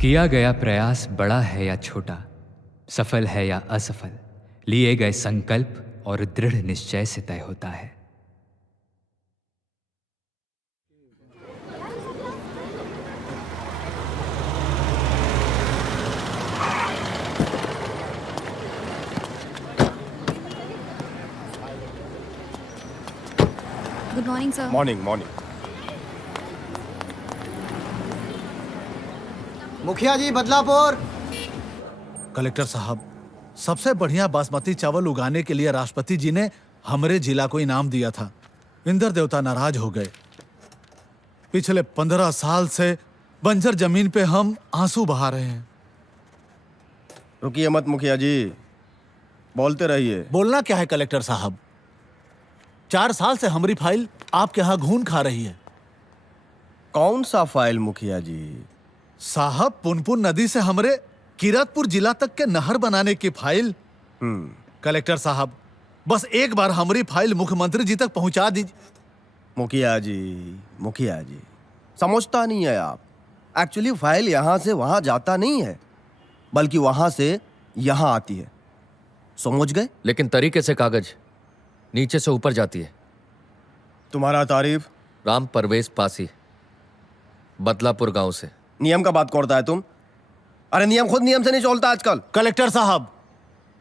किया गया प्रयास बड़ा है या छोटा, सफल है या असफल, लिए गए संकल्प और दृढ़ निश्चय से तय होता है। Good morning sir. Morning morning. मुखिया जी बदलापुर। कलेक्टर साहब, सबसे बढ़िया बासमती चावल उगाने के लिए राष्ट्रपति जी ने हमारे जिला को इनाम दिया था। इंद्र देवता नाराज हो गए। पिछले 15 साल से बंजर जमीन पे हम आंसू बहा रहे हैं। रुकिए मत मुखिया जी, बोलते रहिए। बोलना क्या है कलेक्टर साहब? 4 साल से हमारी फाइल आपके यहाँ घून खा रही है। कौन सा फाइल मुखिया जी? साहब, पुनपुन नदी से हमारे किरतपुर जिला तक के नहर बनाने की फाइल। कलेक्टर साहब, बस एक बार हमारी फाइल मुख्यमंत्री जी तक पहुंचा दीजिए। मुखिया जी समझता नहीं है आप। एक्चुअली फाइल यहाँ से वहाँ जाता नहीं है, बल्कि वहाँ से यहाँ आती है। समझ गए? लेकिन तरीके से कागज नीचे से ऊपर जाती है। तुम्हारा तारीफ? राम परवेज पासी, बदलापुर गांव से। नियम का बात करता है तुम? अरे नियम खुद नियम से नहीं चलता आजकल। कलेक्टर साहब,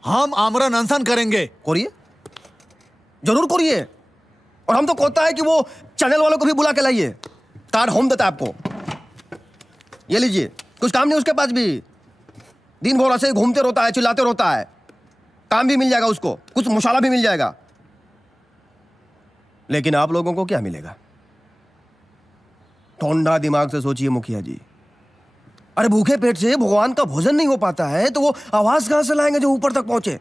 हम आमरण अनशन करेंगे। करिए, जरूर करिए। और हम तो कहता है कि वो चैनल वालों को भी बुला के लाइए। कार्ड होम देता है आपको। ये लीजिए, कुछ काम नहीं उसके पास भी। दिन भर ऐसे ही घूमते रहता है, चिल्लाते रहता है। काम भी मिल जाएगा उसको, कुछ मसाला भी मिल जाएगा। लेकिन आप लोगों को क्या मिलेगा? ठंडा दिमाग से सोचिए मुखिया जी। अरे भूखे पेट से भगवान का भोजन नहीं हो पाता है तो वो आवाज कहां से लाएंगे जो ऊपर तक पहुंचे?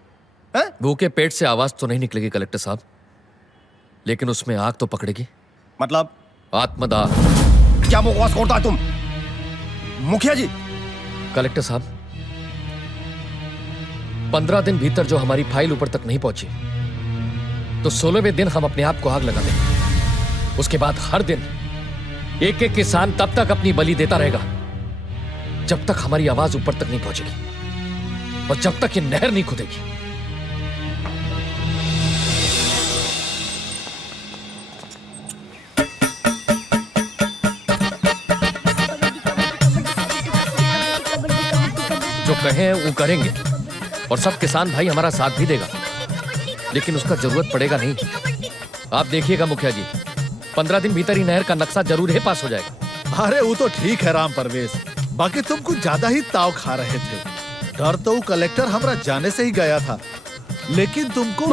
हैं? भूखे पेट से आवाज तो नहीं निकलेगी कलेक्टर साहब, लेकिन उसमें आग तो पकड़ेगी। मतलब? आत्मदाह। क्या बकवास करता है तुम मुखिया जी? कलेक्टर साहब, 15 दिन भीतर जो हमारी फाइल ऊपर तक नहीं पहुंची तो 16वें दिन हम अपने आप को आग लगा देंगे। उसके बाद हर दिन एक एक किसान तब तक अपनी बलि देता रहेगा जब तक हमारी आवाज ऊपर तक नहीं पहुंचेगी और जब तक ये नहर नहीं खुदेगी। जो कहें वो करेंगे और सब किसान भाई हमारा साथ भी देगा, लेकिन उसका जरूरत पड़ेगा नहीं। आप देखिएगा मुखिया जी, 15 दिन भीतर ही नहर का नक्शा जरूर ही पास हो जाएगा। अरे वो तो ठीक है राम परवेश, बाकी तुम कुछ ज्यादा ही ताव खा रहे थे। डर तो वो कलेक्टर हमरा जाने से ही गया था, लेकिन तुमको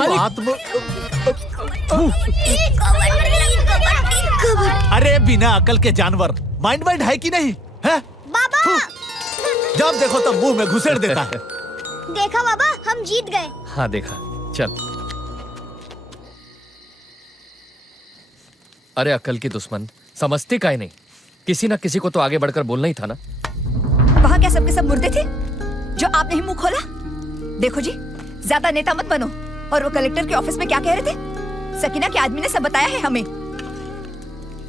अरे बिना अकल के जानवर, माइंड वाइंड है कि नहीं है? बाबा! जब देखो तब मुंह में घुसेड़ देता है। देखा बाबा, हम जीत गए। हाँ देखा, चल। अरे अकल की दुश्मन, समझती काहे नहीं? किसी ना किसी को तो आगे बढ़कर बोलना ही था ना। वहाँ क्या सबके सब मुर्दे थे जो आपने ही मुंह खोला? देखो जी, ज्यादा नेता मत बनो। और वो कलेक्टर के ऑफिस में क्या कह रहे थे? सकीना के आदमी ने सब बताया है हमें।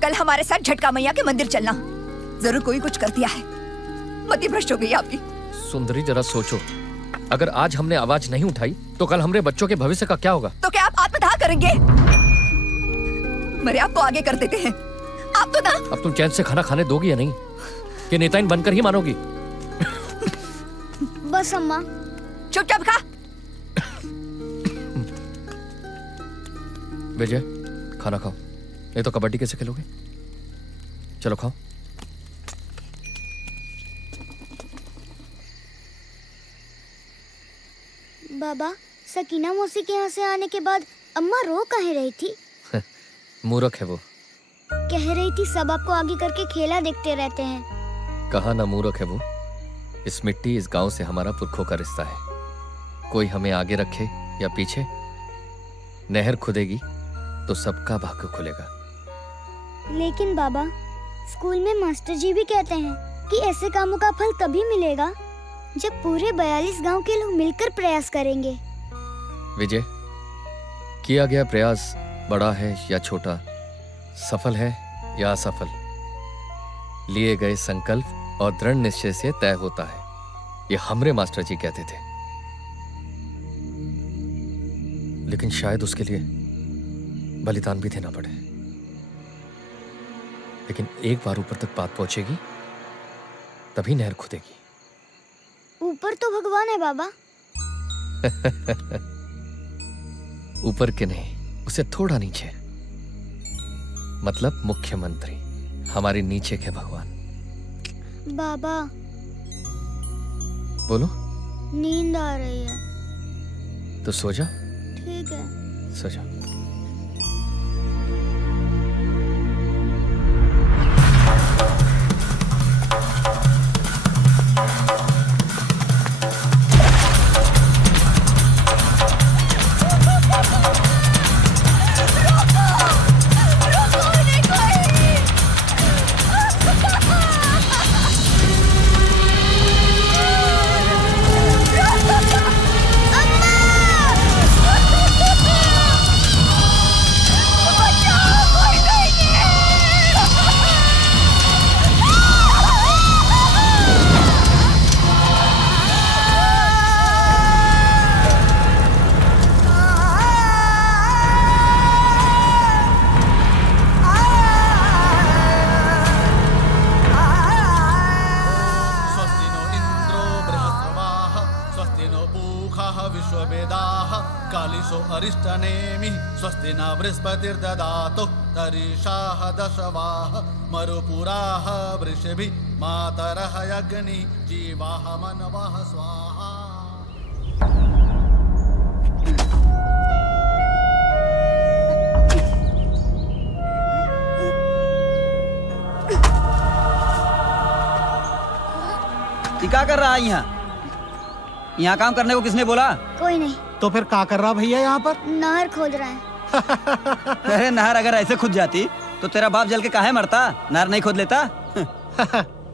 कल हमारे साथ झटका मैया के मंदिर चलना। जरूर कोई कुछ कर दिया है। मति भ्रष्ट हो गई आपकी। सुंदरी जरा सोचो, अगर आज हमने आवाज नहीं उठाई तो कल हमारे बच्चों के भविष्य का क्या होगा? तो क्या आप आत्मदाह करेंगे? मरे आपको आगे कर देते हैं आप तो ना। अब तुम चैन से खाना खाने दोगी या नहीं, कि नेताइन बनकर ही मानोगी? बस अम्मा। चुपचाप खा। विजय, खाना खाओ, नहीं तो कबड्डी कैसे खेलोगे? चलो खाओ। बाबा, सकीना मौसी के यहाँ से आने के बाद अम्मा रो काहे रही थी? मूर्ख है वो। कह रही थी सब आपको आगे करके खेला देखते रहते हैं। कहा ना मूर्ख है वो। इस मिट्टी, इस गांव से हमारा पुरखों का रिश्ता है। कोई हमें आगे रखे या पीछे, नहर खुदेगी तो सबका भाग्य खुलेगा। लेकिन बाबा, स्कूल में मास्टर जी भी कहते हैं कि ऐसे कामों का फल तभी मिलेगा जब पूरे 42 गांव के लोग मिलकर प्रयास करेंगे। विजय, किया गया प्रयास बड़ा है या छोटा, सफल है या असफल, लिए गए संकल्प और दृढ़ निश्चय से तय होता है, ये हमरे मास्टर जी कहते थे। लेकिन शायद उसके लिए बलिदान भी देना पड़े। लेकिन एक बार ऊपर तक बात पहुंचेगी तभी नहर खुदेगी। ऊपर तो भगवान है बाबा। ऊपर के नहीं, उसे थोड़ा नीचे, मतलब मुख्यमंत्री, हमारे नीचे के भगवान। बाबा बोलो। नींद आ रही है। तो सो जा। ठीक है। सो जा। स्वस्ति न बृहस्पतिर्ददातु तरिषाः दशवाः मरुपुराः वृषभिः मातरः अग्नि जीवाः मनवः स्वाहा। क्या कर रहा है यहाँ काम करने को किसने बोला? कोई नहीं। तो फिर क्या कर रहा भैया यहाँ पर? नहर खोद रहा है। अरे नहर अगर ऐसे खुद जाती तो तेरा बाप जल के काहे मरता? नहर नहीं खोद लेता?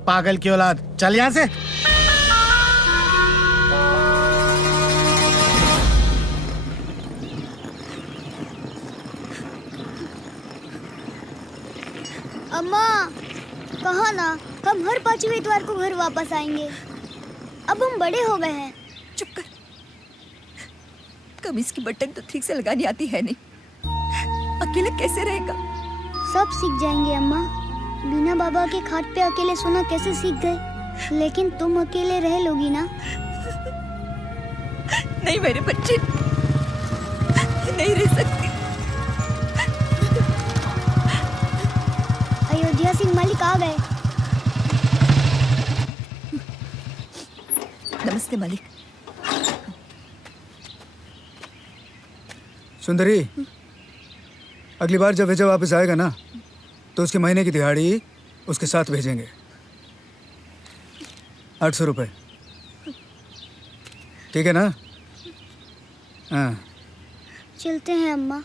पागल की औलाद, चल यहाँ से। अम्मा कहा ना, हम हर 5वें इतवार को घर वापस आएंगे। अब हम बड़े हो गए हैं। चुप कर। कमीज की बटन तो ठीक से लगानी आती है नहीं, अकेले कैसे रहेगा? सब सीख जाएंगे अम्मा। बिना बाबा के खाट पे अकेले सोना कैसे सीख गए? लेकिन तुम अकेले रह लोगी ना? नहीं मेरे बच्चे, नहीं रह सकती। अयोध्या सिंह मालिक आ गए। नमस्ते मालिक। सुंदरी, अगली बार जब विजय वापस आएगा ना तो उसके महीने की दिहाड़ी उसके साथ भेजेंगे। 800 रुपये, ठीक है ना? हाँ चलते हैं अम्मा।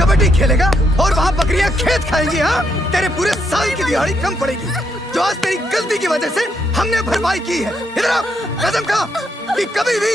कबड्डी खेलेगा और वहाँ बकरियां खेत खाएंगी। हाँ, तेरे पूरे साल की दिहाड़ी कम पड़ेगी जो आज तेरी गलती की वजह से हमने भरपाई की है। इधर आ, कसम खा कि कभी भी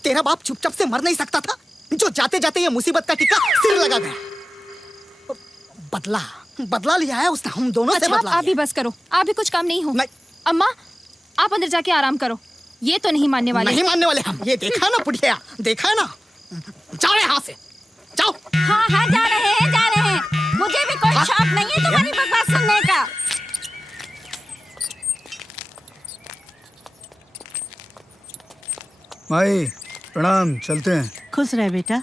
तेरा बाप चुपचाप से मर नहीं सकता था, जो जाते जाते ये मुसीबत का टिक्का सिर लगा गया। बदला लिया है उसने, हम दोनों से बदला। आप भी बस करो, आप भी कुछ काम नहीं हो। अम्मा आप अंदर जाके आराम करो, ये तो नहीं मानने वाले। नहीं मानने वाले हम, ये देखा ना पुड़िया, देखा ना। जाओ यहाँ से, जाओ। हाँ हाँ जा रहे हैं। मुझे भी कोई शौक नहीं है तुम्हारी बकवास सुनने का। माई प्रणाम, चलते हैं। खुश रहे बेटा।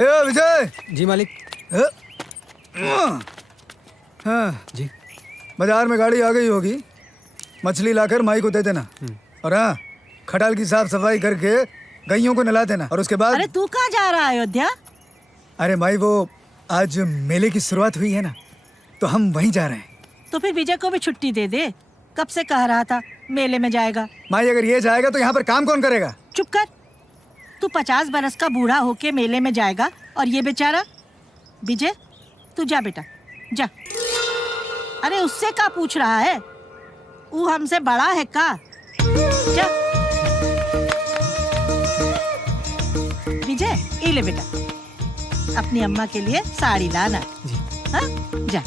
ए विजय। जी मालिक। हाँ जी। बाजार में गाड़ी आ गई होगी, मछली लाकर माई को दे देना। और हाँ, खटाल की साफ सफाई करके गईयों को नहला देना। और उसके बाद अरे तू कहाँ जा रहा है अयोध्या? अरे माई वो आज मेले की शुरुआत हुई है ना, तो हम वहीं जा रहे हैं। तो फिर विजय को भी छुट्टी दे दे, कब से कह रहा था मेले में जाएगा। माई अगर ये जाएगा तो यहाँ पर काम कौन करेगा? चुप कर। तू 50 बरस का बूढ़ा होके मेले में जाएगा और ये बेचारा विजय, तू जा बेटा जा। अरे उससे क्या पूछ रहा है, वो हमसे बड़ा है का? जा विजय, ये ले बेटा, अपनी अम्मा के लिए साड़ी लाना। हाँ जा।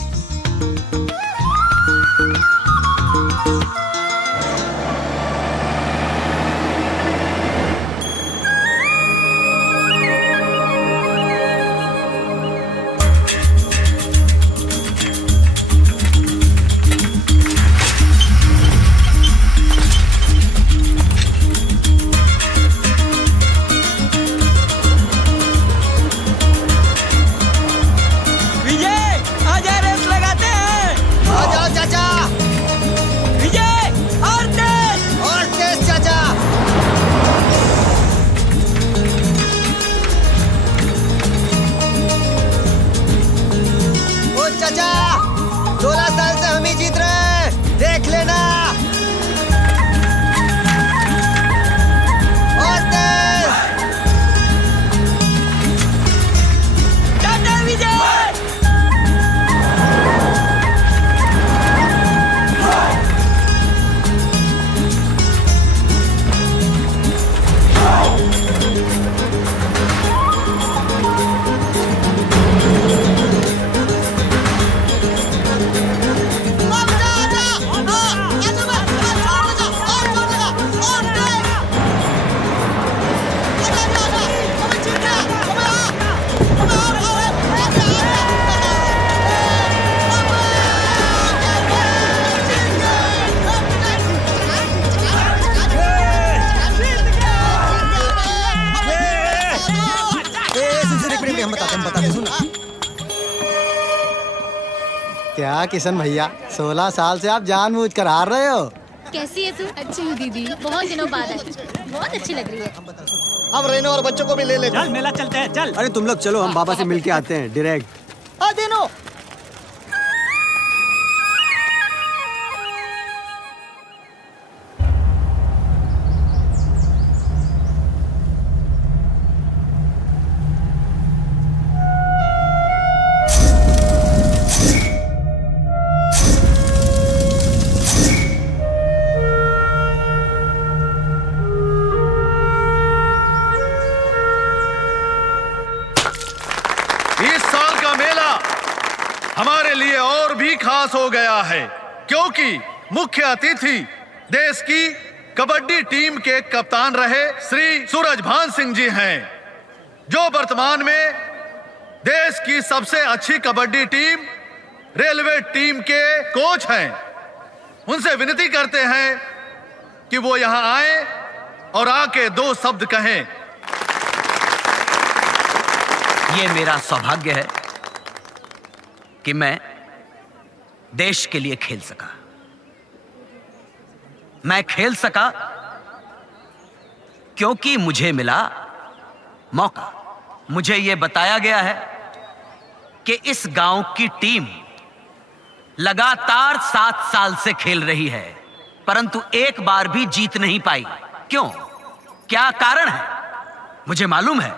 क्या किशन भैया, 16 साल से आप जानबूझ कर हार रहे हो। कैसी है तू? अच्छी हूँ दीदी, बहुत दिनों बाद आई, बहुत अच्छी लग रही है। हम रेनो और बच्चों को भी ले लेते हैं। चल मेला चलते हैं, चल। अरे तुम लोग चलो, हम बाबा से मिलके आते हैं डायरेक्ट। दिनो हमारे लिए और भी खास हो गया है, क्योंकि मुख्य अतिथि देश की कबड्डी टीम के कप्तान रहे श्री सूरजभान सिंह जी हैं, जो वर्तमान में देश की सबसे अच्छी कबड्डी टीम रेलवे टीम के कोच हैं। उनसे विनती करते हैं कि वो यहां आए और आके 2 शब्द कहें। ये मेरा सौभाग्य है कि मैं देश के लिए खेल सका। मैं खेल सका क्योंकि मुझे मिला मौका। मुझे यह बताया गया है कि इस गांव की टीम लगातार 7 साल से खेल रही है, परंतु एक बार भी जीत नहीं पाई। क्यों? क्या कारण है? मुझे मालूम है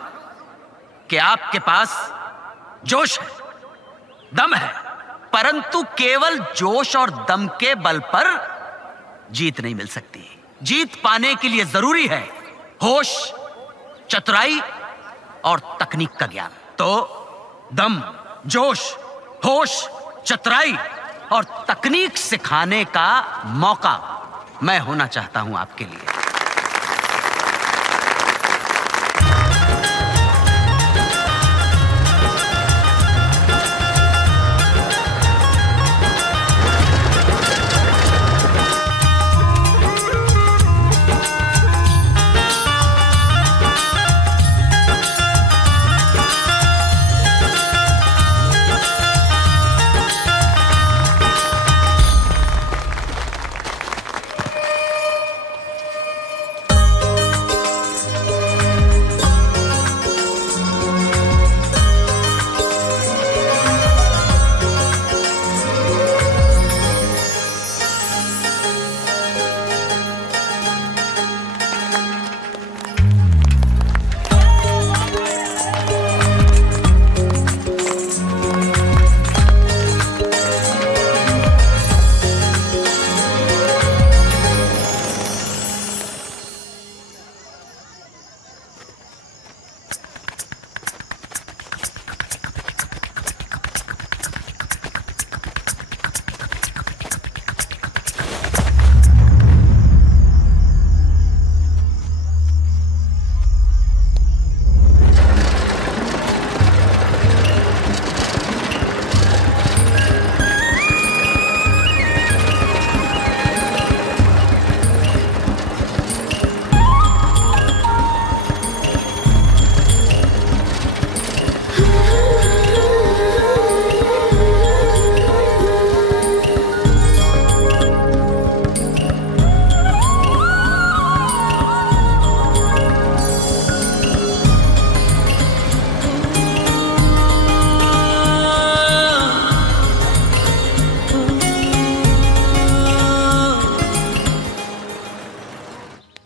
कि आपके पास जोश है, दम है, परंतु केवल जोश और दम के बल पर जीत नहीं मिल सकती। जीत पाने के लिए जरूरी है होश, चतुराई और तकनीक का ज्ञान। तो दम, जोश, होश, चतुराई और तकनीक सिखाने का मौका मैं होना चाहता हूं आपके लिए।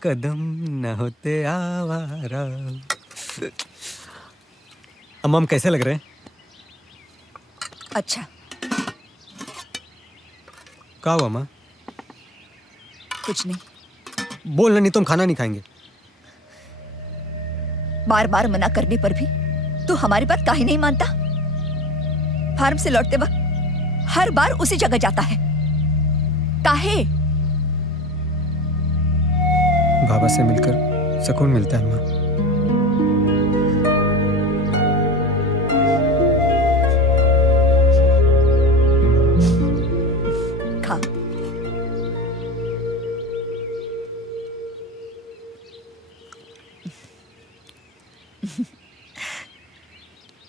कदम न होते आवारा। अम्मा हम कैसे लग रहे हैं? अच्छा। क्या हुआ माँ? कुछ नहीं। बोलना, नहीं तो हम खाना नहीं खाएंगे। बार बार मना करने पर भी तू हमारी बात काहे नहीं मानता? फार्म से लौटते वक्त हर बार उसी जगह जाता है, काहे? बाबा से मिलकर सुकून मिलता है माँ। खा।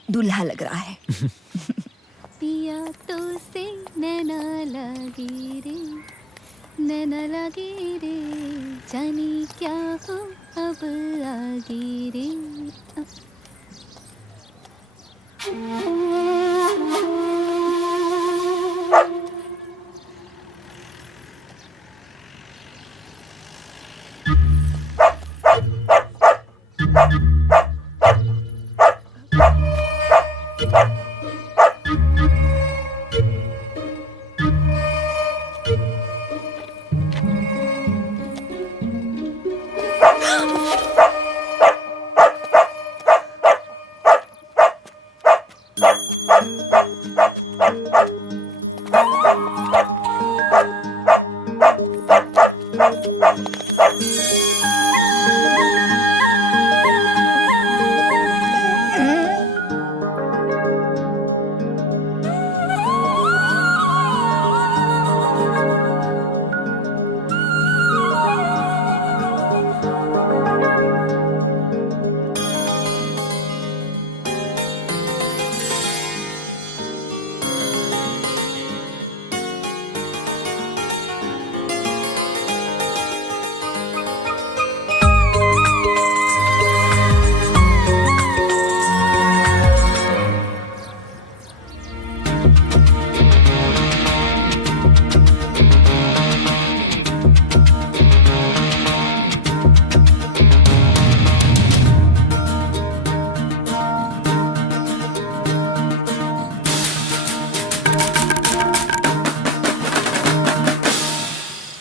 दूल्हा लग रहा है। पिया तो से नैना लगी रे, नैना लगी रे, जानी क्या हो अब आगे रे।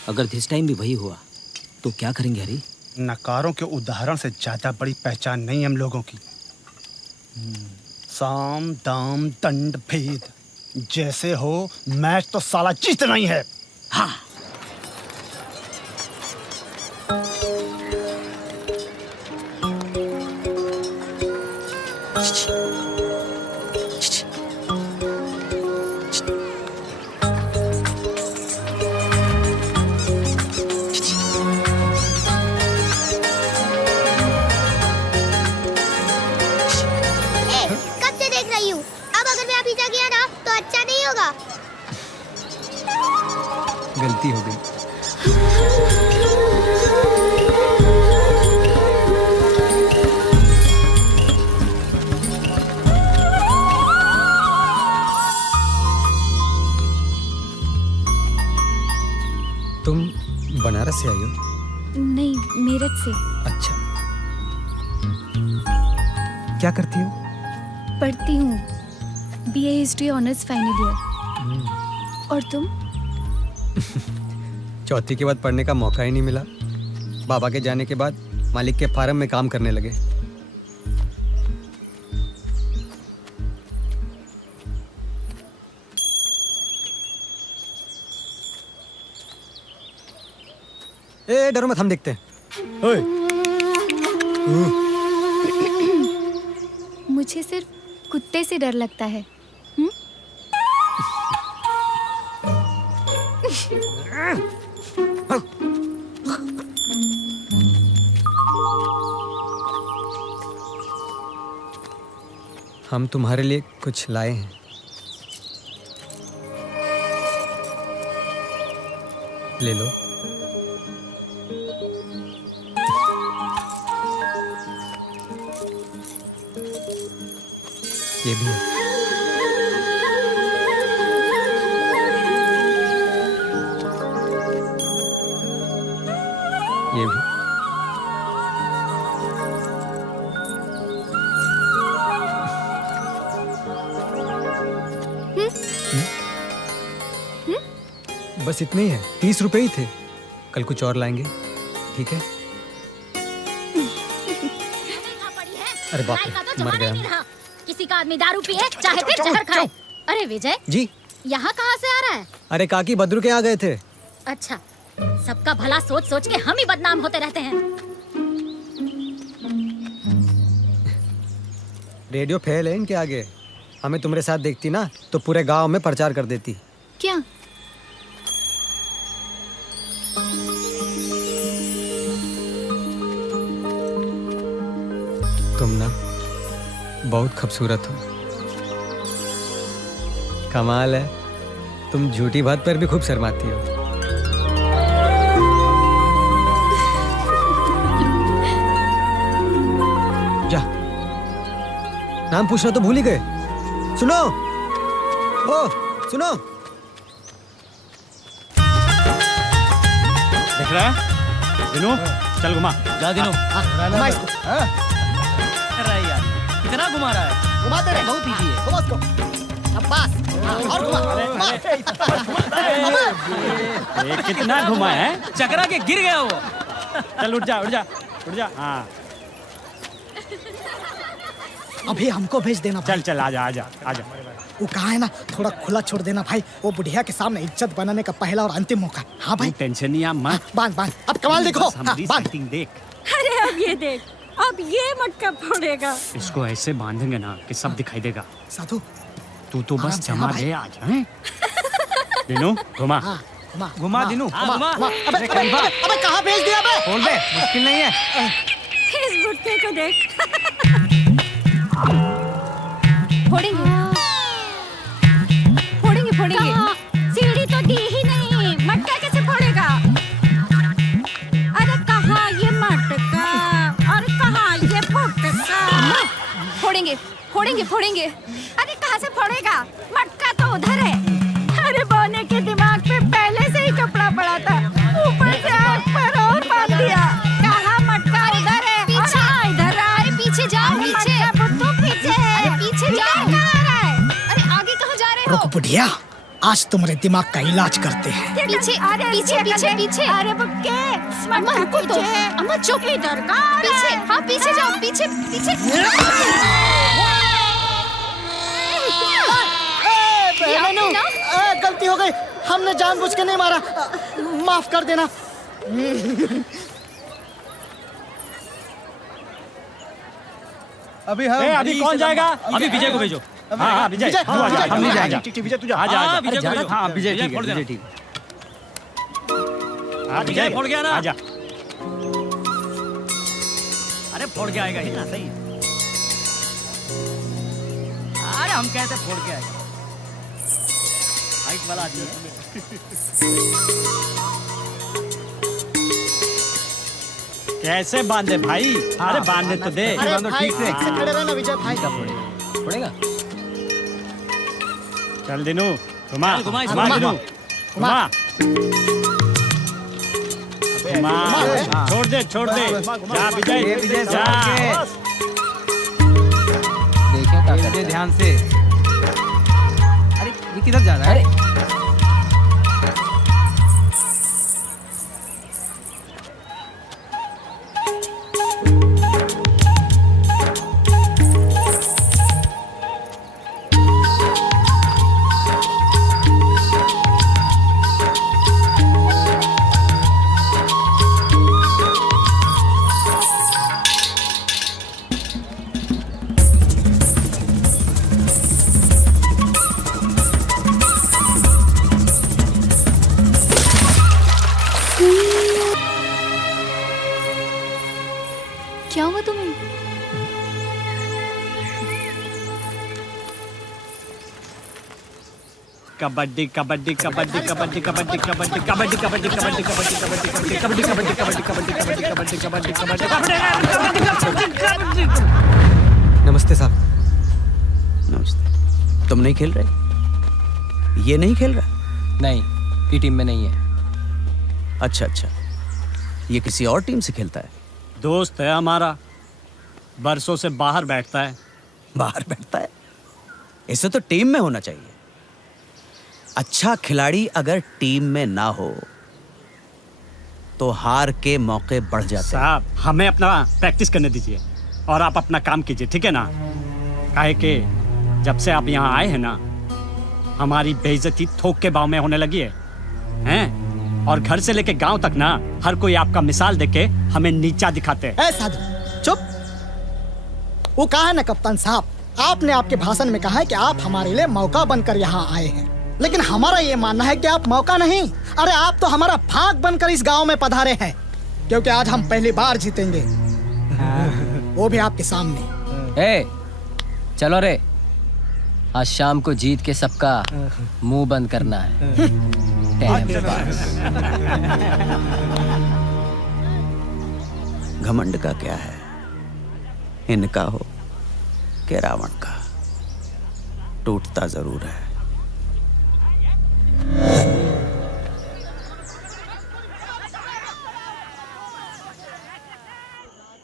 अगर दिस टाइम भी वही हुआ तो क्या करेंगे हरी? नकारों के उदाहरण से ज्यादा बड़ी पहचान नहीं हम लोगों की। साम दाम दंड भेद जैसे हो, मैच तो साला जीतना ही है। हाँ। कब से देख रही हूँ, अब अगर मैं पीछा किया ना तो अच्छा नहीं होगा। गलती हो गई। तुम बनारस से आई हो? नहीं, मेरठ से। अच्छा, क्या करती हो? पढ़ती हूँ BA history honours final year. और तुम? चौथी के बाद पढ़ने का मौका ही नहीं मिला। बाबा के जाने के बाद मालिक के फार्म में काम करने लगे। ए डरो मत, हम देखते हैं। ओए। मुझे सिर्फ कुत्ते से डर लगता है। हम तुम्हारे लिए कुछ लाए हैं। ले लो। ये भी है। ये भी। बस इतने ही है, 30 रुपए ही थे। कल कुछ और लाएंगे, ठीक है? अरे बाप रे, मर गया। किसी का आदमी दारू पिए चाहे फिर जहर खाए। अरे विजय जी, यहाँ कहाँ से आ रहा है? अरे काकी बद्रू के यहाँ गए थे। अच्छा, सबका भला सोच सोच के हम ही बदनाम होते रहते हैं। रेडियो फेल है इनके आगे। हमें तुम्हारे साथ देखती ना तो पूरे गांव में प्रचार कर देती। क्या? तुम ना बहुत खूबसूरत हो। कमाल है, तुम झूठी बात पर भी खूब शर्माती हो। जा, नाम पूछना तो भूल ही गए। सुनो, ओ सुनो। देख रहा है दिनू, चल घुमा। जा दिनू। घुमा इसको। कितना घुमा रहा है? घुमा तेरे, बहुत इजी है। घुमा इसको। अब बस, और घुमा। कितना घुमा है? चकरा के गिर गया वो। चल उठ जा, उठ जा, उठ जा। हाँ अभी हमको भेज देना भाई। चल चल, आजा आजा आजा। वो कहा है ना, थोड़ा खुला छोड़ देना भाई। वो बुढ़िया के सामने इज्जत बनाने का पहला और अंतिम मौका। हाँ भाई, टेंशन नहीं है, मत बांध बांध। अब कमाल देखो। बांध देख। अरे अब ये देख, अब ये मटका फोड़ेगा। इसको ऐसे बांधेंगे ना कि सब दिखाई देगा। साधु, तू तो बस जमा दे आज। हैं दिनू, घुमा घुमा दिनू, घुमा। अबे कहाँ भेज दिया बे? बोल दे, मुश्किल नहीं है। इस बुट्टे को देख। फोड़ेंगे फोड़ेंगे फोड़ेंगे। सीढ़ी तो दी ही नहीं, मटका कैसे फोड़ेगा? अरे कहाँ ये मटका और कहाँ ये फुटका? फोड़ेंगे फोड़ेंगे फोड़ेंगे। अरे कहाँ से फोड़ेगा? मटका तो उधर है। अरे बोने के दिमाग पे पहले से ही कपड़ा पड़ा था, ऊपर से आग पर और बांध दिया। कहाँ मटका उधर है? पीछे। और इधर आ। अरे पीछे जाओ, अरे पीछे। मटका बुट्टू पीछे है। अरे पीछे जाओ। कहाँ आ रहा है? अरे आगे कहाँ जा रहे हो? रुक बुढ़िया, आज तुम्हारे दिमाग का इलाज करते हैं। पीछे पीछे पीछे पीछे। अरे बुक्के अम्मा रुको तो, अम्मा चुप। इधर का पीछे, हाँ पीछे जाओ, पीछे पीछे। गलती हो गई, हमने जानबूझ के नहीं मारा, माफ कर देना। अभी हम अभी कौन जाएगा? अभी विजय को भेजो। हाँ विजय, हम नहीं जाएंगे। विजय तू जा। आजा विजय को भेजो। हाँ विजय ठीक है, फोड़ देना। विजय ठीक। हाँ विजय फोड़ गया ना। आजा। अरे फोड़ के आएगा ही ना, सही। अरे हम कहते फोड़ के आएगा। हाइट वाला आदमी है। कैसे बांधे भाई? अरे बांधने तो दे। अरे भाई ठीक से खड़े रहना विजय भाई। पड़ेगा। चल दिनू, घुमा घुमा, घुमा दिनू, घुमा। घुमा, छोड़ दे जा विजय जा। देखिए क्या करते हैं, ध्यान से। अरे ये किधर जा रहा है? क्या हुआ तुम्हें? कबड्डी कबड्डी कबड्डी कबड्डी कबड्डी कबड्डी कबड्डी कबड्डी कबड्डी कबड्डी कबड्डी कबड्डी कबड्डी कबड्डी कबड्डी कबड्डी कबड्डी कबड्डी कबड्डी। नमस्ते साहब। नमस्ते। तुम नहीं खेल रहे? ये नहीं खेल रहा? नहीं, ये टीम में नहीं है। अच्छा अच्छा, ये किसी और टीम से खेलता है? दोस्त है हमारा, बरसों से बाहर बैठता है। बाहर बैठता है? इसे तो टीम में होना चाहिए। अच्छा खिलाड़ी अगर टीम में ना हो तो हार के मौके बढ़ जाते हैं। साहब हमें अपना प्रैक्टिस करने दीजिए और आप अपना काम कीजिए, ठीक है ना? काहे के जब से आप यहाँ आए हैं ना, हमारी बेइज्जती थोक के भाव में होने लगी है, हैं? और घर से लेके गांव तक ना हर कोई आपका मिसाल देके हमें नीचा दिखाते हैं। ए साधु चुप। वो कहा है ना कप्तान साहब, आपने आपके भाषण में कहा है कि आप हमारे लिए मौका बनकर यहाँ आए हैं, लेकिन हमारा ये मानना है कि आप मौका नहीं, अरे आप तो हमारा भाग बनकर इस गांव में पधारे हैं, क्योंकि आज हम पहली बार जीतेंगे, वो भी आपके सामने। ए, चलो रे, आज शाम को जीत के सबका मुंह बंद करना है। घमंड का क्या है, इनका हो कि रावण का, टूटता जरूर है।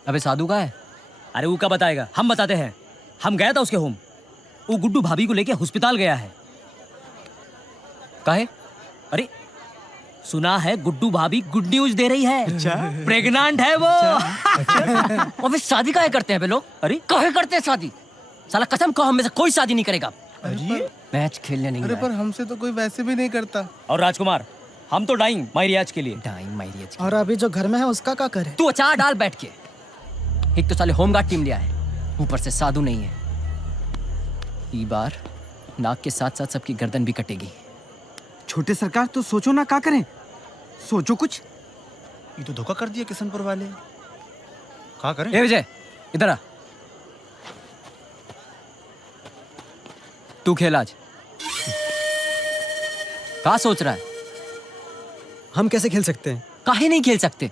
अबे साधु का है? अरे वो क्या बताएगा, हम बताते हैं। हम गया था उसके होम, वो गुड्डू भाभी को लेके अस्पताल गया है। काहे? अरे सुना है गुड्डू भाभी गुड न्यूज दे रही है। अच्छा? प्रेग्नेंट है वो। और फिर शादी काहे करते हैं बे लोग? अरे काहे करते हैं शादी? साला कसम खाओ, हम में से कोई शादी नहीं करेगा। अरे मैच खेलने नहीं अरे आए। पर हमसे तो कोई वैसे भी नहीं करता। और राजकुमार, हम तो डाइंग माई रियाज के लिए। डाइंग माई रियाज। और अभी जो घर में है उसका क्या करे? तू अचार डाल बैठ के। एक तो साले होमगार्ड टीम लिया है, ऊपर से साधु नहीं है। ई बार नाक के साथ साथ सबकी गर्दन भी कटेगी। छोटे सरकार तो सोचो ना, क्या करें? सोचो कुछ। ये तो धोखा कर दिया किशनपुर वाले, क्या करें? ए विजय, इधर आ। तू खेल आज। क्या सोच रहा है? हम कैसे खेल सकते हैं? काहे नहीं खेल सकते?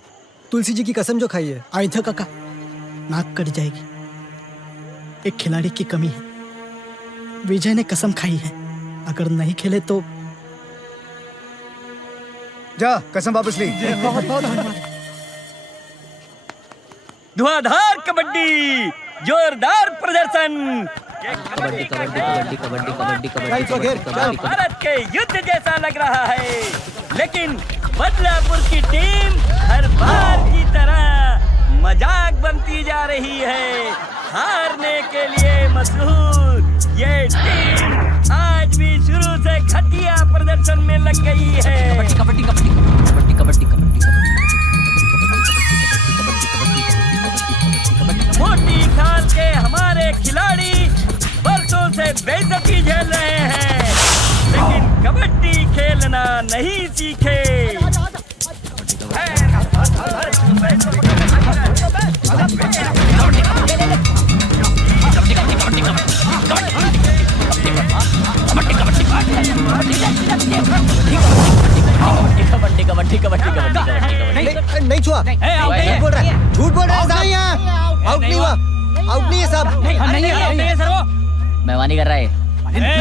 तुलसी जी की कसम जो खाई है। आयुधा काका, नाक कट जाएगी, एक खिलाड़ी की कमी है। विजय ने कसम खाई है, अगर नहीं खेले तो जा कसम वापस ली। बहुत बहुत धन्यवाद। धुआंधार कबड्डी, जोरदार प्रदर्शन। प्रदर्शन। कबड्डी कबड्डी कबड्डी कबड्डी कबड्डी कबड्डी भारत के युद्ध जैसा लग रहा है, लेकिन बदलापुर की टीम हर बार की तरह मजाक बनती जा रही है। हारने के लिए मशहूर ये टीम आज भी शुरू से घटिया प्रदर्शन में लग गई है। कबड्डी कबड्डी कबड्डी कबड्डी कबड्डी मोटी खाल के हमारे खिलाड़ी बरसों से बेइज्जती झेल रहे हैं, लेकिन कबड्डी खेलना नहीं सीखे। कबड्डी कबड्डी कबड्डी कबड्डी नहीं छुआ, झूठ बोल रहा है, झूठ बोल रहा है साहब। आउट नहीं हुआ, आउट नहीं है साहब। नहीं है सर, वो मेहरबानी कर रहा है।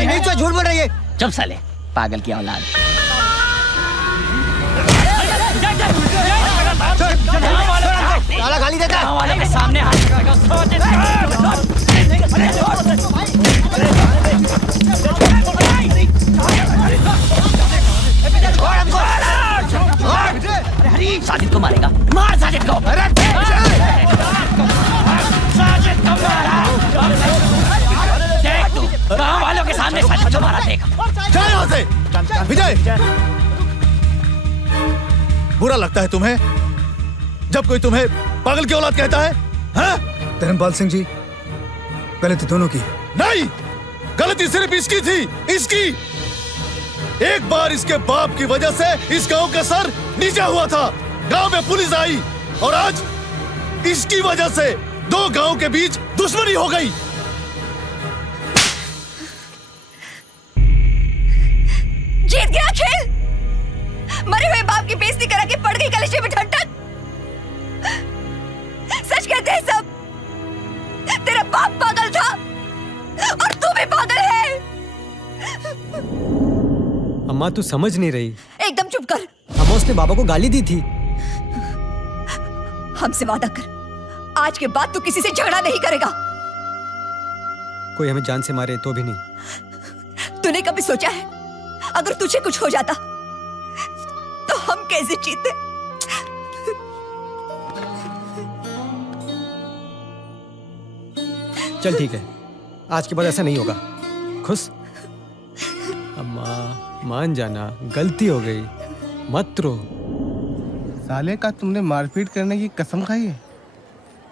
नहीं छुआ, झूठ बोल रही है। चुप साले, पागल की औलाद। ताला खाली देता सामने साजिद को मारेगा, मार साजिद को। साजिद को मारा। देख तू गांव वालों के सामने साजिद को मारा, देख। चल यहाँ से। विजय, बुरा लगता है तुम्हें जब कोई तुम्हें पागल की औलाद कहता है? हाँ? धर्मपाल सिंह जी, गलती दोनों की। नहीं, गलती सिर्फ इसकी थी, इसकी। एक बार इसके बाप की वजह से इस गांव का सर नीचा हुआ था, गांव में पुलिस आई, और आज इसकी वजह से दो गांव के बीच दुश्मनी हो गई। जीत गया खेल, मरे हुए बाप की बेइज्जती करा के पड़ गई कलेजे में ठंडक। सच कहते हैं सब, तेरा बाप पागल था और तू भी पागल है। अम्मा तू समझ नहीं रही। एकदम चुप कर। अम्मा उसने बाबा को गाली दी थी। हमसे वादा कर, आज के बाद तू किसी से झगड़ा नहीं करेगा। कोई हमें जान से मारे तो भी नहीं। तूने कभी सोचा है अगर तुझे कुछ हो जाता तो हम कैसे जीते? चल ठीक है, आज के बाद ऐसा नहीं होगा। खुश? अम्मा मान जाना, गलती हो गई, मत रो। साले का तुमने मारपीट करने की कसम खाई है?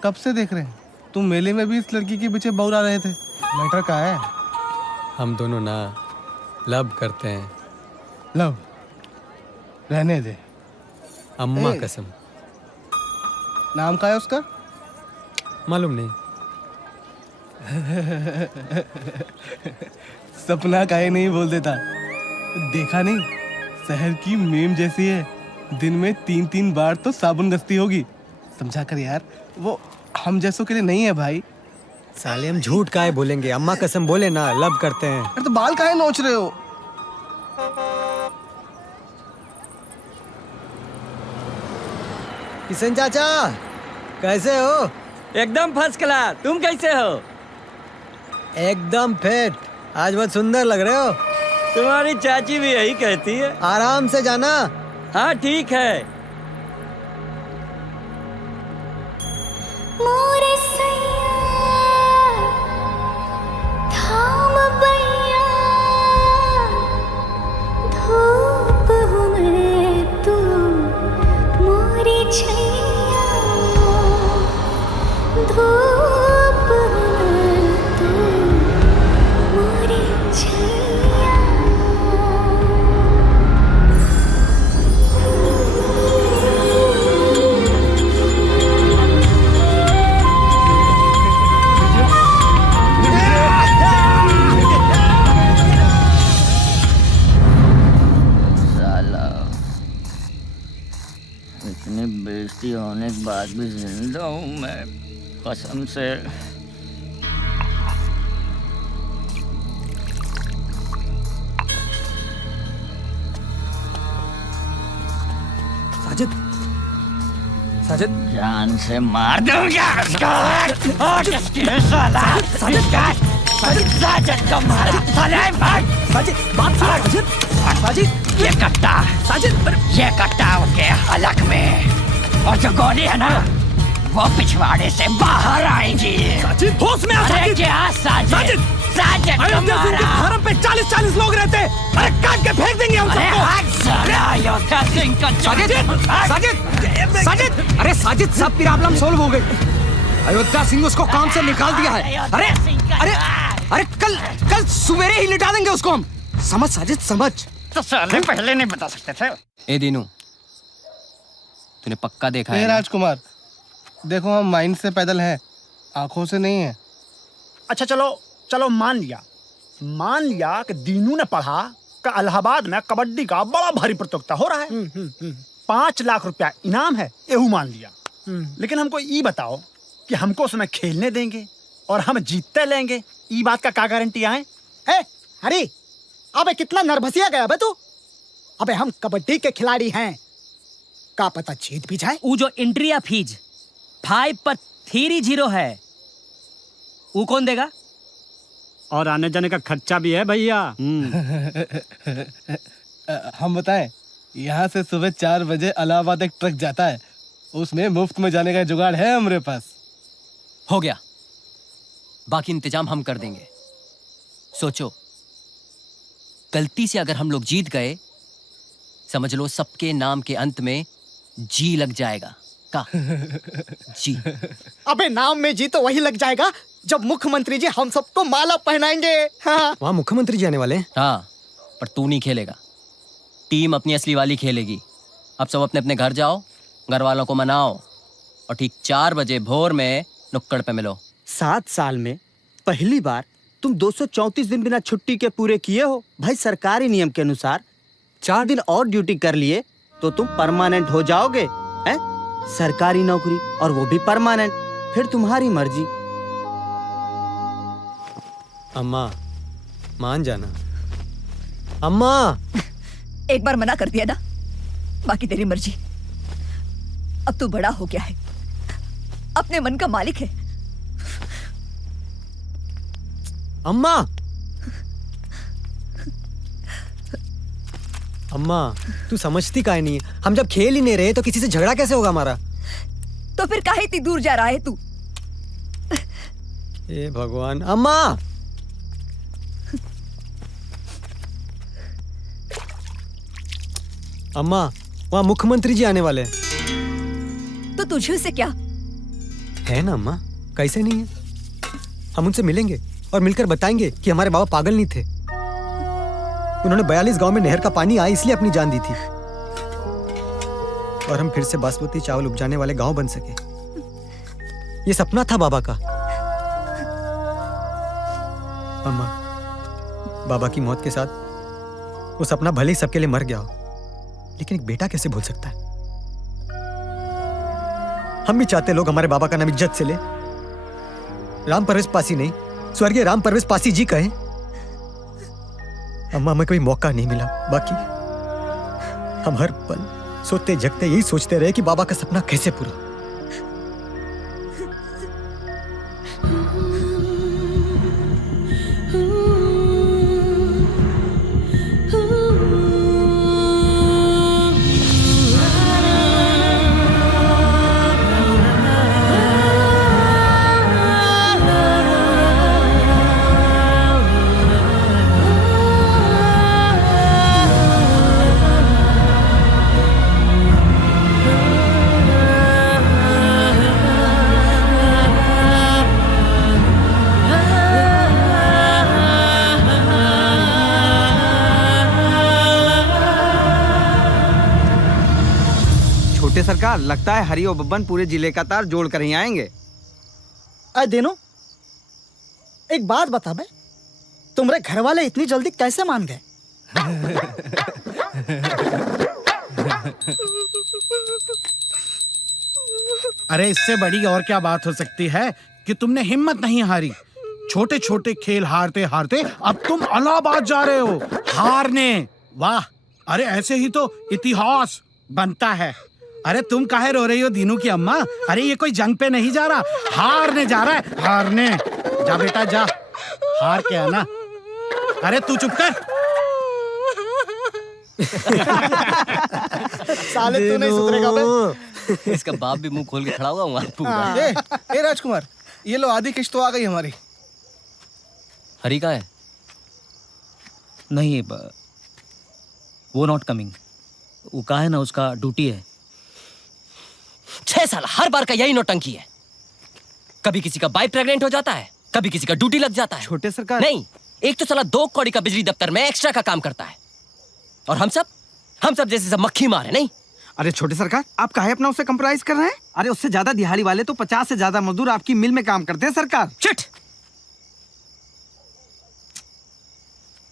कब से देख रहे हैं? तुम मेले में भी इस लड़की के पीछे बौरा रहे थे। मैटर क्या है? हम दोनों ना लव करते हैं। लव? रहने दे। अम्मा कसम। नाम क्या है उसका? मालूम नहीं। सपना काहे नहीं बोल देता? देखा नहीं, शहर की मीम जैसी है, दिन में 3-3 बार तो साबुन गस्ती होगी। समझा कर यार, वो हम जैसों के लिए नहीं है भाई। साले हम झूठ काहे बोलेंगे? अम्मा कसम बोले ना, लव करते हैं। अरे तो बाल काहे नोच रहे हो? किशन चाचा कैसे हो? एकदम फर्स्ट क्लास। तुम कैसे हो? एकदम फिट। आज बहुत सुंदर लग रहे हो। तुम्हारी चाची भी यही कहती है। आराम से जाना। हाँ ठीक है। मोरे सैया थाम बैया, धूप हूँ मैं तू मोरी छैया, धूप हूँ मैं तू मोरी छैया। इतनी बेइज्जती होने के बाद भी जिंदा हूँ मैं, कसम से। साजिद, साजिद जान से मार दूंगा उसको। साजिद इसको मारा साले भाग साजिद बात साजिद साजिद ये कट्टा साजिद ये कट्टा के हलक में और जो गोली है ना वो पिछवाड़े से बाहर आएगी। साजिद होश में आ अरे साजिद क्या साजिद साजिद साजिद अयोध्या सिंह के धर्म पे 40-40 लोग रहते हैं। अरे काट के फेंक देंगे हम अरे सबको। हाथ साला अयोध्या सिंह का साजिद साजिद साजिद अरे साजिद सब प्रॉब्लम सोल्व हो गई। अयोध्या सिंह उसको काम से निकाल दिया है। अरे अरे अरे कल सुबेरे ही लिटा देंगे उसको हम। समझ साजिद समझ। तो साले पहले नहीं बता सकते थे। ए दीनू तूने पक्का देखा है ना? राजकुमार देखो हम माइंड से पैदल हैं, आंखों से नहीं है। अच्छा चलो चलो मान लिया कि दीनू ने पढ़ा कि इलाहाबाद में कबड्डी का बड़ा भारी प्रतियोगिता हो रहा है। 5 लाख रुपया इनाम है, एहू मान लिया। लेकिन हमको ये बताओ कि हमको उसमें खेलने देंगे और हम जीतते लेंगे, ये बात का क्या गारंटी आए? हरी अबे कितना नर्वसिया गया बे तू। अबे हम कबड्डी के खिलाड़ी हैं, का पता जीत भी जाए। वो जो एंट्री या फीस 5 पर 3-0 है वो कौन देगा? और आने जाने का खर्चा भी है भैया। हम बताएं, यहाँ से सुबह 4 बजे इलाहाबाद एक ट्रक जाता है, उसमें मुफ्त में जाने का जुगाड़ है हमारे पास। हो गया, बाकी इंतजाम हम कर देंगे। सोचो गलती से अगर हम लोग जीत गए समझ लो सबके नाम के अंत में जी लग जाएगा। का जी? अबे नाम में जी तो वही लग जाएगा जब मुख्यमंत्री जी हम सबको माला पहनाएंगे। हाँ। वहाँ मुख्यमंत्री जी आने वाले हैं। हाँ पर तू नहीं खेलेगा, टीम अपनी असली वाली खेलेगी। अब सब अपने अपने घर जाओ, घर वालों को मनाओ और ठीक 4 बजे भोर में नुक्कड़ पे मिलो। 7 साल में पहली बार तुम 234 दिन बिना छुट्टी के पूरे किए हो। भाई सरकारी नियम के अनुसार 4 दिन और ड्यूटी कर लिए तो तुम परमानेंट हो जाओगे, हैं? सरकारी नौकरी और वो भी परमानेंट, फिर तुम्हारी मर्जी। अम्मा मान जाना। अम्मा एक बार मना कर दिया ना, बाकी तेरी मर्जी। अब तू बड़ा हो गया है, अपने मन का मालिक है। अम्मा अम्मा तू समझती काहे नहीं है? हम जब खेल ही नहीं रहे तो किसी से झगड़ा कैसे होगा हमारा? तो फिर काहे इतनी दूर जा रहा है तू? ए भगवान। अम्मा अम्मा वहाँ मुख्यमंत्री जी आने वाले हैं। तो तुझे उससे क्या है ना अम्मा, कैसे नहीं है? हम उनसे मिलेंगे और मिलकर बताएंगे कि हमारे बाबा पागल नहीं थे। उन्होंने 42 गांव में नहर का पानी आया इसलिए अपनी जान दी थी और हम फिर से बासमती चावल उपजाने वाले गांव बन सके। ये सपना था बाबा का। अम्मा बाबा की मौत के साथ वो सपना भले ही सबके लिए मर गया हो, लेकिन एक बेटा कैसे भूल सकता है? हम भी चाहते लोग हमारे बाबा का नाम इज्जत से ले, राम परवेश पासी नहीं स्वर्गीय राम परवेश पासी जी कहें। अम्मा हमें कोई मौका नहीं मिला, बाकी हम हर पल सोते जगते यही सोचते रहे कि बाबा का सपना कैसे पूरा। सरकार लगता है हरि और बब्बन पूरे जिले का तार जोड़ कर ही आएंगे। अरे देनो एक बात बता बे, तुम्हारे घर वाले इतनी जल्दी कैसे मान गए? अरे इससे बड़ी और क्या बात हो सकती है कि तुमने हिम्मत नहीं हारी। छोटे छोटे खेल हारते हारते अब तुम इलाहाबाद जा रहे हो हारने। वाह, अरे ऐसे ही तो इतिहास बनता है। अरे तुम काहे रो रही हो दीनू की अम्मा? अरे ये कोई जंग पे नहीं जा रहा, हारने जा रहा है, हारने। जा बेटा जा, हार के आना, अरे तू चुप कर। साले तू नहीं सुधरेगा बे। इसका बाप भी मुंह खोल के खड़ा हुआ वहां पूरा। ए राजकुमार, ये लो आधी किश्त तो आ गई हमारी। हरी का है? नहीं वो नॉट कमिंग। वो कहा है ना, उसका ड्यूटी है। 6 साल हर बार का यही नौटंकी है। कभी किसी का बाइक प्रेग्नेंट हो जाता है, कभी किसी का ड्यूटी लग जाता है। छोटे सरकार नहीं, एक तो साला 2 कौड़ी का बिजली दफ्तर में एक्स्ट्रा का काम करता है, और हम सब जैसे सब मक्खी मारे। नहीं अरे छोटे सरकार, आप काहे अपना उससे कंप्रोमाइज कर रहे हैं? अरे उससे ज्यादा दिहाड़ी वाले तो 50 से ज्यादा मजदूर आपकी मिल में काम करते हैं सरकार। चिट।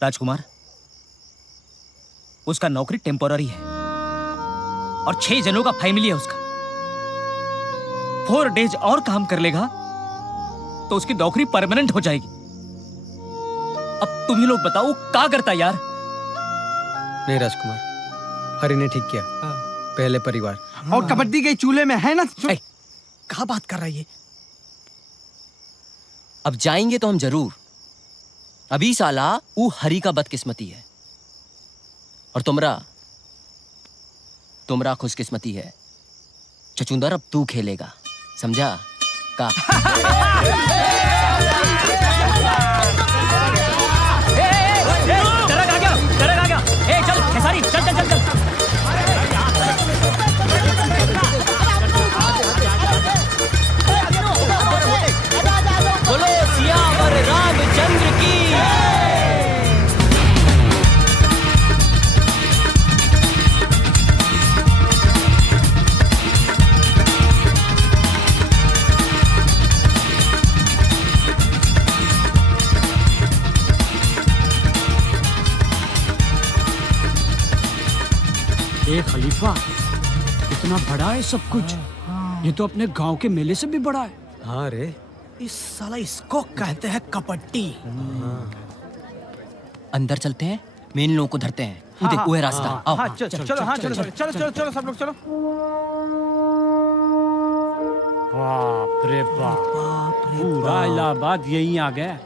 राजकुमार, उसका नौकरी टेम्पोररी है और 6 जनों का फैमिली है उसका। 4 डेज और काम कर लेगा तो उसकी नौकरी परमानेंट हो जाएगी। अब तुम ही लोग बताओ क्या करता यार। नहीं राजकुमार, हरी ने ठीक किया। पहले परिवार। और कबड्डी के चूल्हे में है ना। कहाँ बात कर रही है? अब जाएंगे तो हम जरूर। अभी साला वो हरी का बदकिस्मती है और तुमरा खुशकिस्मती है। चचुंदर, अब तू खेलेगा, समझा का? डरक आ गया। ए चल खेसारी, चल। बोलो सियावर रामचंद्र की। ए खलीफा, इतना बड़ा है सब कुछ। ये तो अपने गांव के मेले से भी बड़ा है। हाँ रे, इस साला इसको कहते हैं कबड्डी। अंदर चलते हैं, मेन लोगों को धरते हैं। वो देख, वो है रास्ता। आओ। चलो सब लोग चलो। बाप रे बाप, पूरा इलाहाबाद यहीं आ गया।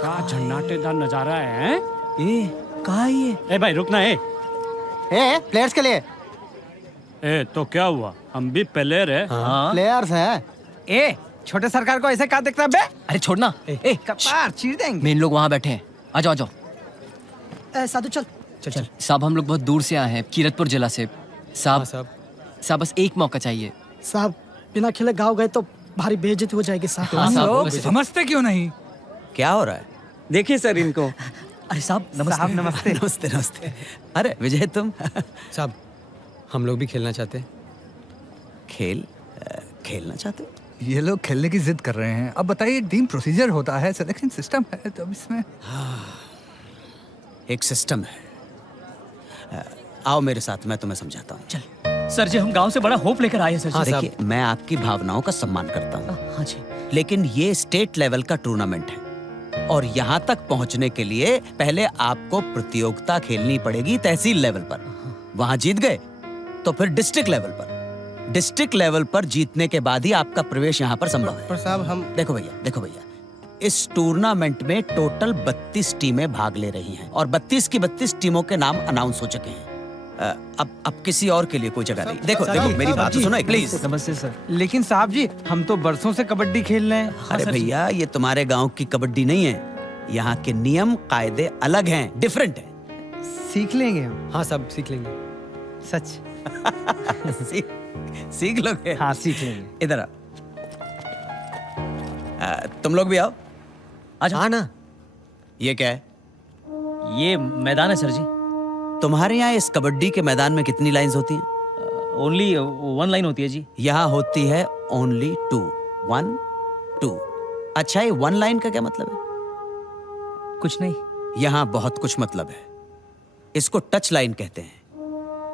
क्या झन्नाटेदार नजारा है। ए कहाँ ये? ए भाई रुकना। प्लेयर्स के लिए। ए तो क्या हुआ, हम भी प्लेयर है। प्लेयर्स हैं। ए छोटे सरकार को ऐसे क्या देखता है बे? अरे छोड़ना। कपार चीर देंगे। मेन लोग वहां बैठे हैं। आ जाओ। साधु चल। साहब, हम लोग बहुत दूर से आए हैं, कीरतपुर जिला से। साहब बस एक मौका चाहिए। साहब, बिना खेले गाँव गए तो भारी बेइज्जती हो जाएगी साहब। हाँ, साहब, लोग समझते क्यों नहीं? क्या हो रहा है? देखिए सर इनको। अरे साहब नमस्ते। नमस्ते। अरे विजय, तुम? साहब, हम लोग भी खेलना चाहते हैं। खेलना चाहते हो? ये लोग खेलने की जिद कर रहे हैं। अब बताइए, टीम प्रोसीजर होता है, सिलेक्शन सिस्टम है, तो अब इसमें एक सिस्टम है। आओ मेरे साथ, मैं तुम्हें समझाता हूँ। चल। सर जी, हम गांव से बड़ा होप लेकर आए हैं सर जी। देखिए, मैं आपकी भावनाओं का सम्मान करता हूँ। हाँ जी। लेकिन ये स्टेट लेवल का टूर्नामेंट है और यहाँ तक पहुँचने के लिए पहले आपको प्रतियोगिता खेलनी पड़ेगी तहसील लेवल पर। वहाँ जीत गए तो फिर डिस्ट्रिक्ट लेवल पर। डिस्ट्रिक्ट लेवल पर जीतने के बाद ही आपका प्रवेश यहाँ पर संभव है। पर साहब, हम देखो भैया, इस टूर्नामेंट में टोटल 32 टीमें भाग ले रही हैं और 32 की 32 टीमों के नाम अनाउंस हो चुके हैं। अब किसी और के लिए कोई जगह नहीं। देखो मेरी बात तो सुनो प्लीज। नमस्ते सर। लेकिन साहब जी, हम तो बरसों से कबड्डी खेल रहे हैं। अरे भैया, ये तुम्हारे गांव की कबड्डी नहीं है। यहाँ के नियम कायदे अलग हैं, डिफरेंट हैं। सीख लेंगे हम। हाँ साहब, सीख लेंगे। सच? सीख लोगे? हाँ सीख लेंगे। इधर आओ। तुम लोग भी आओ। हाँ ना। ये क्या है? ये मैदान है सर जी। तुम्हारे यहाँ इस कबड्डी के मैदान में कितनी लाइंस होती हैं? ओनली 1 लाइन होती है जी। यहाँ होती है ओनली 2। 1 2। अच्छा, ये 1 लाइन का क्या मतलब है? कुछ नहीं। यहाँ बहुत कुछ मतलब है। इसको टच लाइन कहते हैं।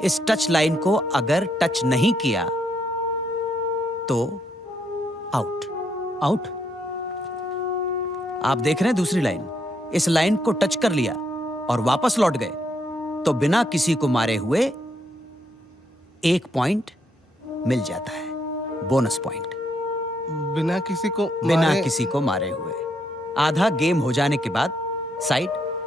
इस टच लाइन को अगर टच नहीं किया तो आउट। आप देख रहे हैं दूसरी लाइन। इस लाइन को टच कर लिया और वापस लौट गए तो बिना किसी को मारे हुए 1 पॉइंट मिल जाता है, बोनस पॉइंट। बिना किसी को मारे हुए। आधा गेम हो जाने के बाद साइड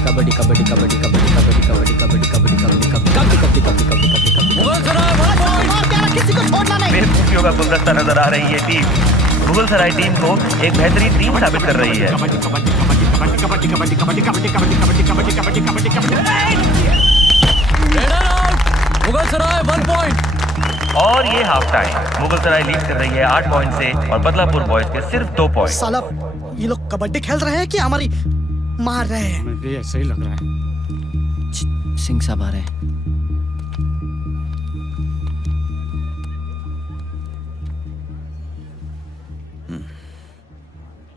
कबड्डी कबड्डी कबड्डी कबड्डी कबड्डी कबड्डी कबड्डी कबड्डी कबड्डी कबड्डी कबड्डी कबड्डी कबड्डी बेवकूफियों का गुलदस्ता नजर आ रही है टीम। मुगल सराय टीम को एक बेहतरीन टीम साबित कर रही है। मुगल सराय 1 पॉइंट। और ये हाफ टाइम मुगल सराय लीड कर रही है 8 पॉइंट से और बदलापुर बॉयज के सिर्फ 2 पॉइंट। साला ये लोग कबड्डी खेल रहे हैं कि हमारी मार रहे हैं? मुझे ऐसा ही लग रहा है। सिंह साहब आ रहे हैं।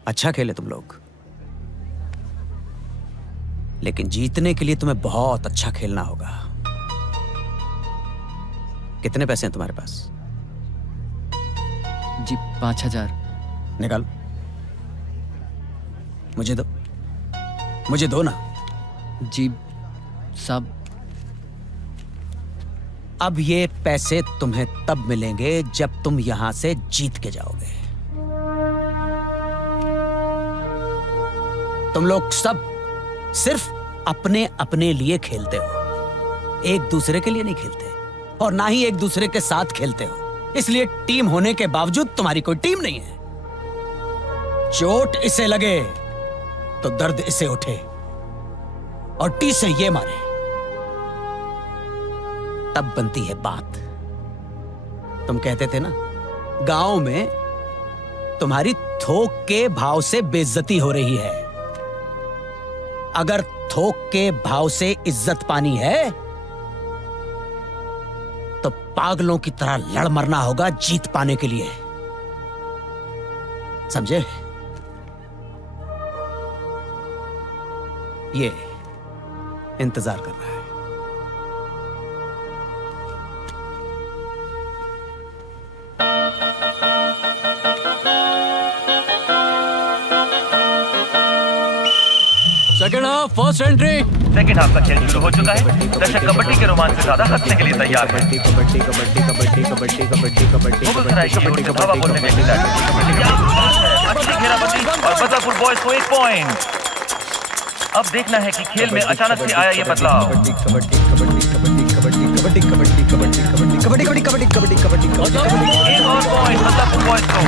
अच्छा खेले तुम लोग, लेकिन जीतने के लिए तुम्हें बहुत अच्छा खेलना होगा। कितने पैसे हैं तुम्हारे पास? जी 5000। निकालो, मुझे दो, मुझे दो ना। जी साहब। अब ये पैसे तुम्हें तब मिलेंगे जब तुम यहां से जीत के जाओगे। तुम लोग सब सिर्फ अपने अपने लिए खेलते हो, एक दूसरे के लिए नहीं खेलते और ना ही एक दूसरे के साथ खेलते हो। इसलिए टीम होने के बावजूद तुम्हारी कोई टीम नहीं है। चोट इसे लगे तो दर्द इसे उठे और टी से ये मारे, तब बनती है बात। तुम कहते थे ना, गांव में तुम्हारी थोक के भाव से बेइज्जती हो रही है। अगर थोक के भाव से इज्जत पानी है तो पागलों की तरह लड़ मरना होगा जीत पाने के लिए, समझे? ये इंतजार कर रहा है। Second half first entry. Second half का खेल शुरू हो चुका है। दर्शक कबड्डी के रोमांच से ज्यादा हंसने के लिए तैयार है। मुगल सराय की ओर से धावा बोलने में इंतजार। अच्छी घेराबंदी और बदलापुर बॉयज को 1 पॉइंट। अब देखना है कि खेल में अचानक से आया ये बदलाव। एक और पॉइंट बदलापुर बॉयज को।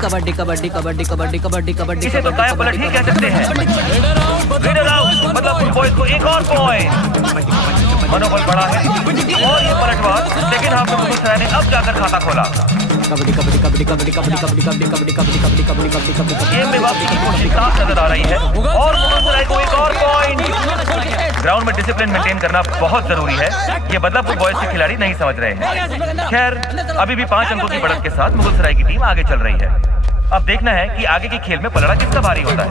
कबड्डी कबड्डी कबड्डी कबड्डी कबड्डी कबड्डी। इसे तो काया पलट ही कह सकते हैं। रेडर आउट बदलापुर बॉयज को 1 और पॉइंट। मनोबल बढ़ा है और ये पलटवार सेकंड हाफ में मुगल सराय ने अब जाकर खाता खोला। कबड्डी कबड्डी कबड्डी कबड्डी कबड्डी कबड्डी कबड्डी कबड्डी कबड्डी कबड्डी कबड्डी कबड्डी कबड्डी। गेम में वापसी की कोशिश साफ नजर आ रही है और मुगल सराय को 1 और पॉइंट। ग्राउंड में डिसिप्लिन मेंटेन करना बहुत जरूरी है, ये बदलापुर बॉयज के खिलाड़ी नहीं समझ रहे हैं। खैर, अभी भी 5 अंकों की बढ़त के साथ मुगल सराय की टीम आगे चल रही है। अब देखना है कि आगे के खेल में पलड़ा किसका भारी होता है।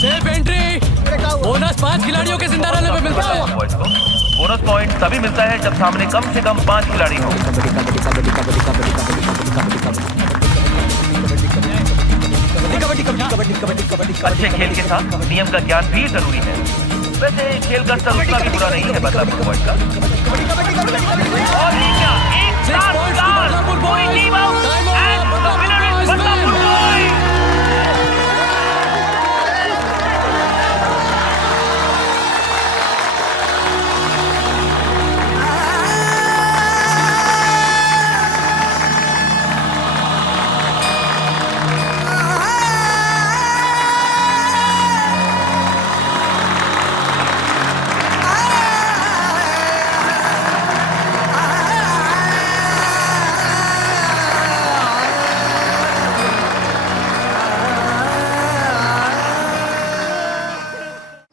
Safe entry. बोनस 5 खिलाड़ियों के जिंदा रहने पे मिलता है। बोनस पॉइंट तभी मिलता है जब सामने कम से कम 5 खिलाड़ी हो। अच्छे खेल के साथ नियम का ज्ञान भी जरूरी है। वैसे खेल का स्तर उतना भी बुरा नहीं है बदलापुर बॉयज का। और ये क्या, एक साथ पूरी team out and the winner is Badlapur boys.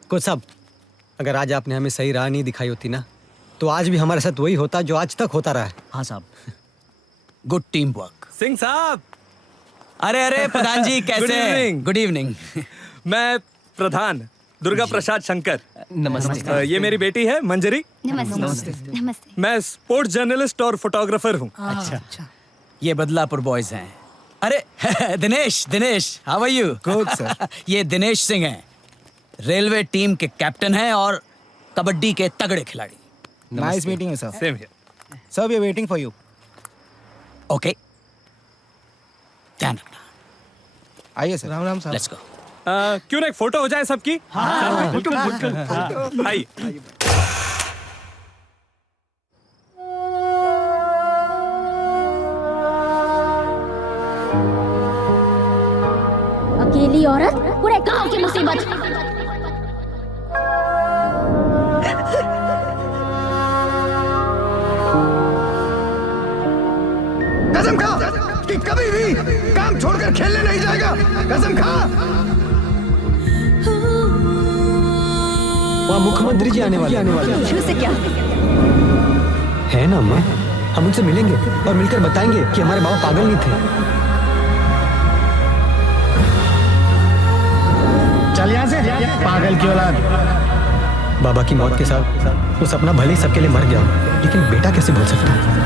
Coach साहब, अगर आज आपने हमें सही राह नहीं दिखाई होती ना, तो आज भी हमारे साथ वही होता जो आज तक होता रहा है। हाँ साहब। Good team work. सिंह साहब। अरे प्रधान जी कैसे हैं? Good evening. मैं प्रधान दुर्गा प्रसाद शंकर। नमस्ते। ये मेरी बेटी है मंजरी। नमस्ते। नमस्ते। मैं स्पोर्ट्स जर्नलिस्ट और फोटोग्राफर हूँ। अच्छा, ये बदलापुर बॉयज हैं। अरे Dinesh how are you? Good sir. ये दिनेश सिंह हैं, रेलवे टीम के कैप्टन हैं और कबड्डी के तगड़े खिलाड़ी। Nice meeting sir. Same here. Sir we are waiting for you. Okay, ध्यान रखना। आइए सर। राम राम साहब। Let's go. क्यों ना एक फोटो हो जाए सबकी? हाँ, बिल्कुल। आइए। अकेली औरत पूरे गांव की मुसीबत। कसम खा कि कभी भी काम छोड़कर खेलने नहीं जाएगा। कसम खा। वहाँ मुख्यमंत्री जी आने वाले मुझे से क्या? है ना अम्मा, हम उनसे मिलेंगे और मिलकर बताएंगे कि हमारे बाबा पागल नहीं थे। चल यहाँ से पागल की औलाद। बाबा की मौत के साथ वो सपना भले ही सबके लिए मर गया, लेकिन बेटा कैसे भूल सकता है?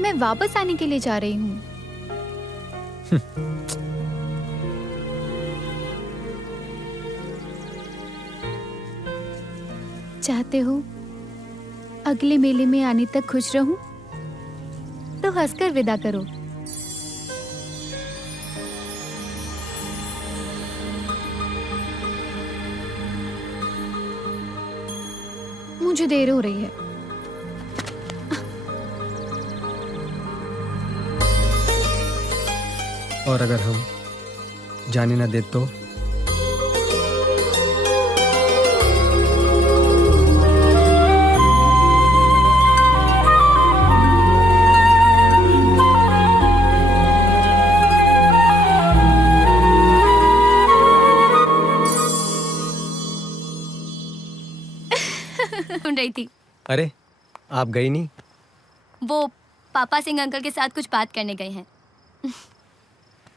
मैं वापस आने के लिए जा रही हूँ। चाहते हो अगले मेले में आने तक खुश रहूं? तो हंसकर विदा करो। मुझे देर हो रही है। और अगर हम जाने ना दे तो? सुन रही थी। अरे आप गई नहीं? वो पापा सिंह अंकल के साथ कुछ बात करने गए हैं।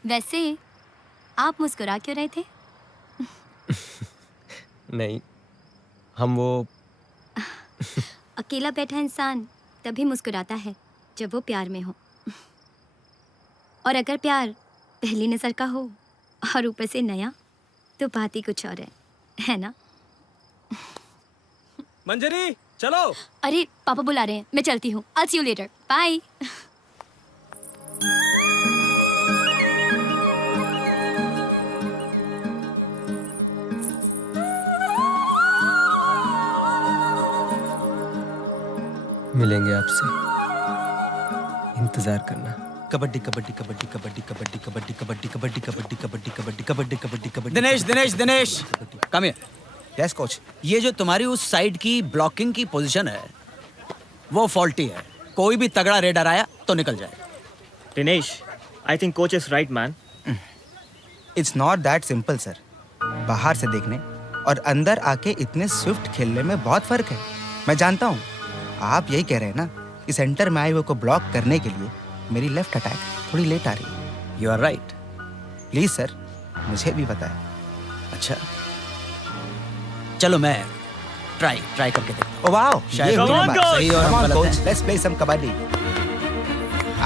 वैसे आप मुस्कुरा क्यों रहे थे? नहीं, हम वो अकेला बैठा इंसान तभी मुस्कुराता है जब वो प्यार में हो। और अगर प्यार पहली नजर का हो और ऊपर से नया, तो बात ही कुछ और है ना? मंजरी चलो। अरे पापा बुला रहे हैं, मैं चलती हूँ। I'll see you later. Bye. मिलेंगे आपसे, इंतजार करना। Kabaddi kabaddi kabaddi kabaddi kabaddi kabaddi kabaddi kabaddi kabaddi kabaddi kabaddi kabaddi kabaddi kabaddi. Dinesh come here. Yes coach. ये जो तुम्हारी उस साइड की ब्लॉकिंग की पोजीशन है वो फॉल्टी है। कोई भी तगड़ा रेडर आया तो निकल जाए। Dinesh, I think coach is right man. It's not that simple sir. बाहर से देखने और अंदर आके इतने स्विफ्ट खेलने में बहुत फर्क है। मैं जानता हूँ आप यही कह रहे हैं ना कि सेंटर में आए हुए को ब्लॉक करने के लिए मेरी लेफ्ट अटैक थोड़ी लेट आ रही है। You are right. Please sir, मुझे भी बताएं। अच्छा चलो मैं ट्राई करके देखता हूं। ओह वाओ, शायद ये हुई ना बात। सही और Come on, गलत coach, है। let's play some kabaddi.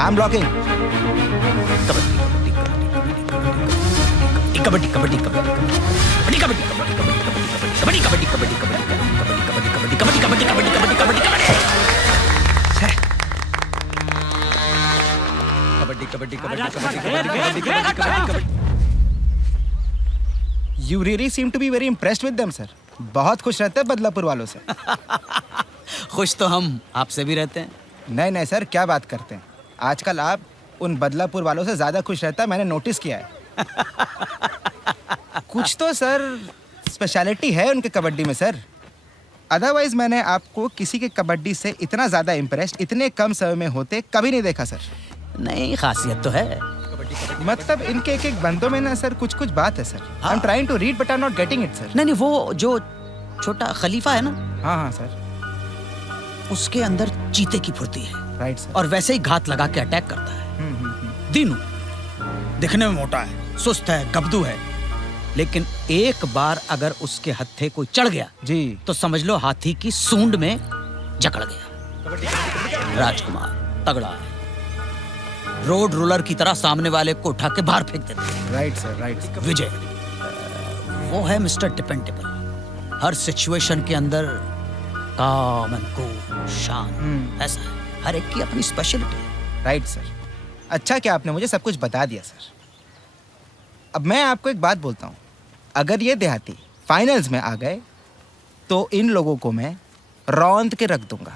I'm blocking. Kabaddi kabaddi kabaddi kabaddi kabaddi kabaddi kabaddi kabaddi kabaddi kabaddi kabaddi kabaddi kabaddi kabaddi kabaddi kabaddi kabaddi kabaddi kabaddi. You really seem to be very impressed with them, sir. बहुत खुश रहते हैं बदलापुर वालों से। खुश तो हम आपसे भी रहते हैं। नहीं सर, क्या बात करते हैं। आजकल आप उन बदलापुर वालों से ज्यादा खुश रहता है, मैंने नोटिस किया है। कुछ तो सर स्पेशलिटी है उनके कबड्डी में सर। अदरवाइज मैंने आपको किसी के कबड्डी से इतना ज्यादा इम्प्रेस्ड इतने कम समय में होते कभी नहीं देखा सर। नहीं, खासियत तो है। मतलब इनके एक एक बंदों में ना सर कुछ कुछ बात है sir. I am trying to read but I am not getting it sir. नहीं नहीं, वो जो छोटा खलीफा है ना, हाँ हाँ सर, उसके अंदर चीते की फुर्ती है। Right sir. और वैसे ही घात लगा के अटैक करता है। दीनू दिखने में मोटा है, सुस्त है, गबदू है, लेकिन एक बार अगर उसके हत्थे कोई चढ़ गया जी तो समझ लो हाथी की सूंड में जकड़ गया। राजकुमार तगड़ा है, रोड रोलर की तरह सामने वाले को उठा के बाहर फेंक देता है। Right sir, right. विजय वो है मिस्टर डिपेंडेबल, हर सिचुएशन के अंदर काम एंड कूल, शान, ऐसा है। हर एक की अपनी स्पेशलिटी है। Right sir. अच्छा क्या आपने मुझे सब कुछ बता दिया सर। अब मैं आपको एक बात बोलता हूँ, अगर ये देहाती फाइनल्स में आ गए तो इन लोगों को मैं रौंद के रख दूंगा,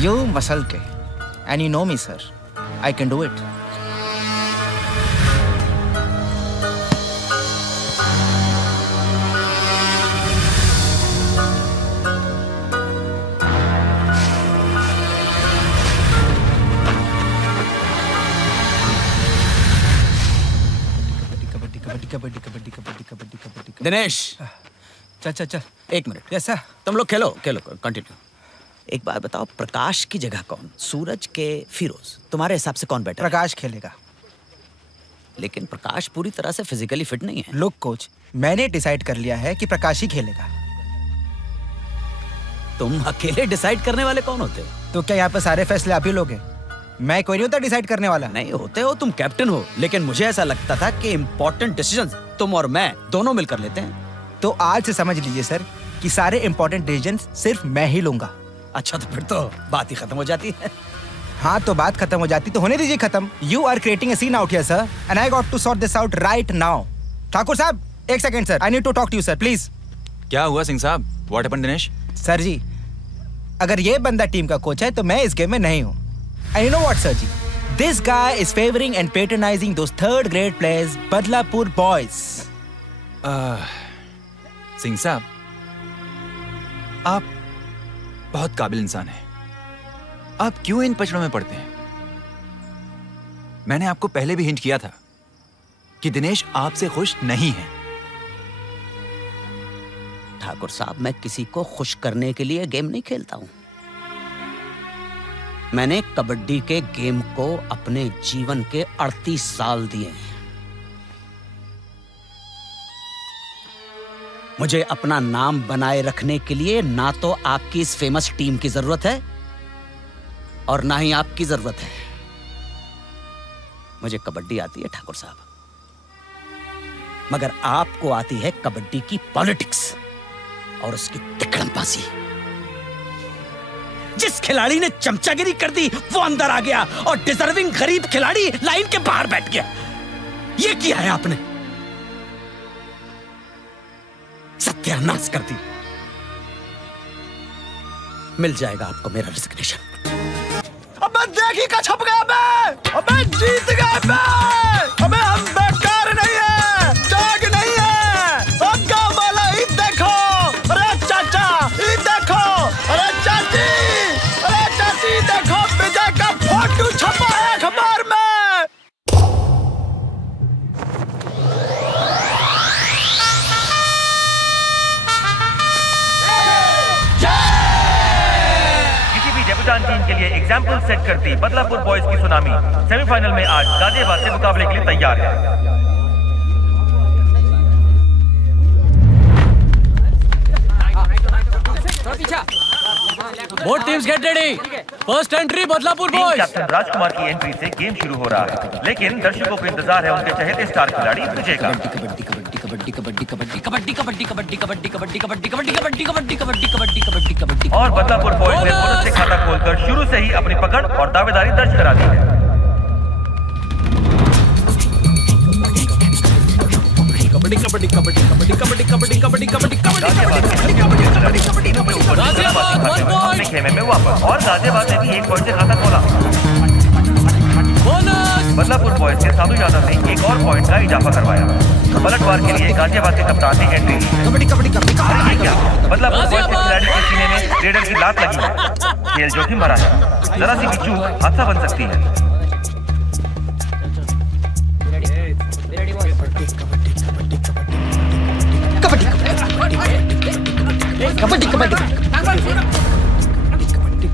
यूं मसल के। And you no me sir, I can do it. Kabaddi kabaddi kabaddi kabaddi kabaddi. Dinesh चल चल चल, एक मिनट। Yes sir. तुम लोग खेलो खेलो, कंटिन्यू। एक बात बताओ, प्रकाश की जगह कौन? सूरज के फिरोज, तुम्हारे हिसाब से कौन बेटर? प्रकाश खेलेगा। लेकिन प्रकाश पूरी तरह से फिजिकली फिट नहीं है। लुक कोच, मैंने डिसाइड कर लिया है कि प्रकाश ही खेलेगा। तुम अकेले डिसाइड करने वाले कौन होते हो? तो क्या यहाँ पे सारे फैसले आप ही लोगे? मैं कोई नहीं होता डिसाइड करने वाला। नहीं होते हो, तुम कैप्टन हो, लेकिन मुझे ऐसा लगता था कि इम्पोर्टेंट डिसीजंस तुम और मैं दोनों मिलकर लेते हैं। तो आज से समझ लीजिए सर कि सारे इम्पोर्टेंट डिसीजंस सिर्फ मैं ही लूंगा। अच्छा, तो फिर तो बात ही खत्म हो जाती है। हाँ, तो बात खत्म हो जाती तो होने दीजिए खत्म। You are creating a scene out here sir and I got to sort this out right now. Thakur साहब, एक second sir, I need to talk to you sir, please. क्या हुआ सिंह साहब? What happened Dinesh? Sir ji, अगर ये बंदा टीम का coach है तो मैं इस गेम में नहीं हूँ। And you know what sir ji, this guy is favoring and patronizing those third grade players, Badlapur boys. Singh साहब, आप बहुत काबिल इंसान हैं। आप क्यों इन पचड़ों में पड़ते हैं? मैंने आपको पहले भी हिंट किया था कि दिनेश आपसे खुश नहीं है। ठाकुर साहब, मैं किसी को खुश करने के लिए गेम नहीं खेलता हूं। मैंने कबड्डी के गेम को अपने जीवन के 38 साल दिए हैं। मुझे अपना नाम बनाए रखने के लिए ना तो आपकी इस फेमस टीम की जरूरत है और ना ही आपकी जरूरत है। मुझे कबड्डी आती है ठाकुर साहब, मगर आपको आती है कबड्डी की पॉलिटिक्स और उसकी तिकड़मबाजी। जिस खिलाड़ी ने चमचागिरी कर दी वो अंदर आ गया और डिजर्विंग गरीब खिलाड़ी लाइन के बाहर बैठ गया। ये किया है आपने, सत्यानाश कर दी। मिल जाएगा आपको मेरा रिजिग्नेशन। अबे देखी का छप गया बे, अबे जीत गए बे, अबे हम बेकार नहीं है, जाग नहीं है। अब गाँव वाला ही देखो, अरे चाचा ही देखो, अरे चाची, अरे चाची देखो, विजय का फोटो छपा है अखबार में। डेब्यूटेंट टीम के लिए एग्जाम्पल सेट करती बदलापुर बॉयज की सुनामी सेमीफाइनल में आज गाजियाबाद से मुकाबले के लिए तैयार है। Both teams get ready. First entry Badlapur boys. Captain Rajkumar की एंट्री से गेम शुरू हो रहा है, लेकिन दर्शकों को इंतजार है उनके चहेते स्टार खिलाड़ी विजय का। कबड्डी कबड्डी कबड्डी कबड्डी कबड्डी कबड्डी कबड्डी कबड्डी कबड्डी कबड्डी कबड्डी कबड्डी कबड्डी कबड्डी कबड्डी कबड्डी कबड्डी। और बदलापुर बॉयज ने बोनस से खाता खोलकर शुरू से ही अपनी पकड़ और दावेदारी दर्ज करा दी है। कबड्डी कबड्डी कबड्डी कबड्डी कबड्डी कबड्डी कबड्डी कबड्डी अपने खेमे में वापस और गाजियाबाद ने भी 1 पॉइंट से खाता खोला। बदलापुर बॉयज ने साधु यादव ने एक और पॉइंट का इजाफा करवाया। पलटवार के लिए गाजियाबाद के कप्तान ने एंट्री ली। कबड्डी कबड्डी कबड्डी कबड्डी क्या बदलापुर बॉयज के खिलाड़ी के सीने में रेडर की लात लगी है। खेल जोखिम भरा है, जरा सी भी चूक हादसा बन सकती है।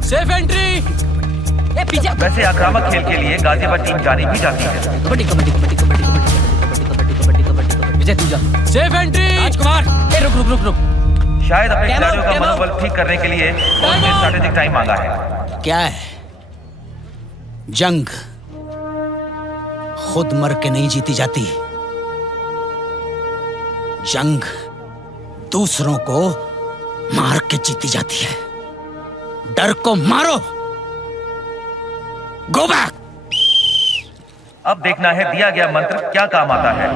Safe entry. ए पीछे। वैसे आक्रामक खेल के लिए गाजियाबाद टीम जानी भी जाती है। कबड्डी कबड्डी कबड्डी कबड्डी कबड्डी कबड्डी। विजय तू जा। Safe entry. राजकुमार। ए रुक रुक रुक रुक। शायद अपने खिलाड़ियों का मनोबल ठीक करने के लिए उन्होंने स्ट्रैटेजिक टाइम मांगा है। क्या है जंग खुद मर के नहीं जीती जाती, जंग दूसरों को मार के जीती जाती है। डर को मारो। Go back. अब देखना है दिया गया मंत्र क्या काम आता है।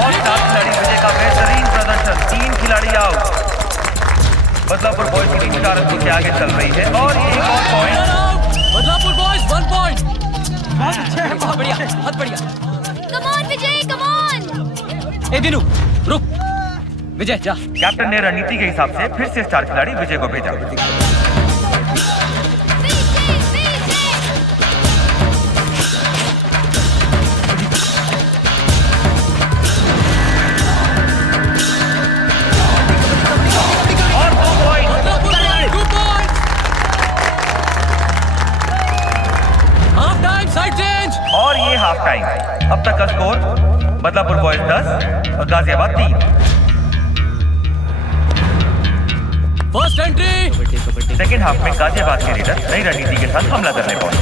और 7 खिलाड़ी विजय का बेहतरीन प्रदर्शन, 3 खिलाड़ी आउट। बदलापुर बॉयज की टीम 4 अंकों के आगे चल रही है और एक और पॉइंट। Badlapur boys 1 point. बहुत बढ़िया, बहुत बढ़िया। Come on Vijay, come on. ए दिनू रुक। विजय जा। कैप्टन ने रणनीति के हिसाब से फिर से स्टार खिलाड़ी विजय को भेजा। और 2 point. Half time, side change. और ये हाफ टाइम। अब तक का स्कोर बदलापुर बॉयज 10 और Ghaziabad 3। First entry. Second half में गाजियाबाद के लीडर नई रणनीति के साथ हमला करने पहुंचे।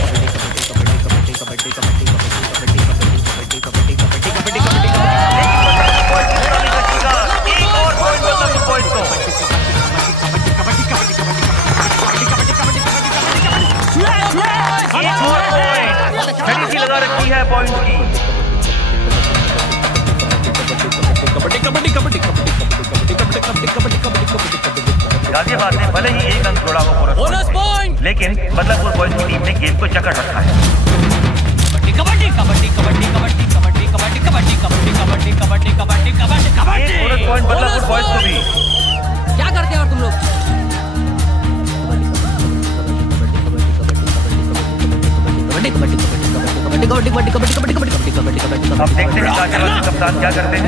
एक और पॉइंट बदलापुर बॉयज को। एक और पॉइंट। घड़ी सी लगा रखी है पॉइंट की। गाजियाबाद ने भले ही 1 अंक जोड़ा हो बोनस पॉइंट, लेकिन बदलापुर बॉयज की टीम ने गेम को जकड़ रखा है। कबड्डी कबड्डी कबड्डी कबड्डी कबड्डी कबड्डी कबड्डी कबड्डी कबड्डी कबड्डी कबड्डी कबड्डी कबड्डी। एक बोनस पॉइंट बदलापुर बॉयज को भी। क्या करते हैं और तुम लोग? अब देखते हैं गाजियाबाद के कप्तान क्या करते हैं।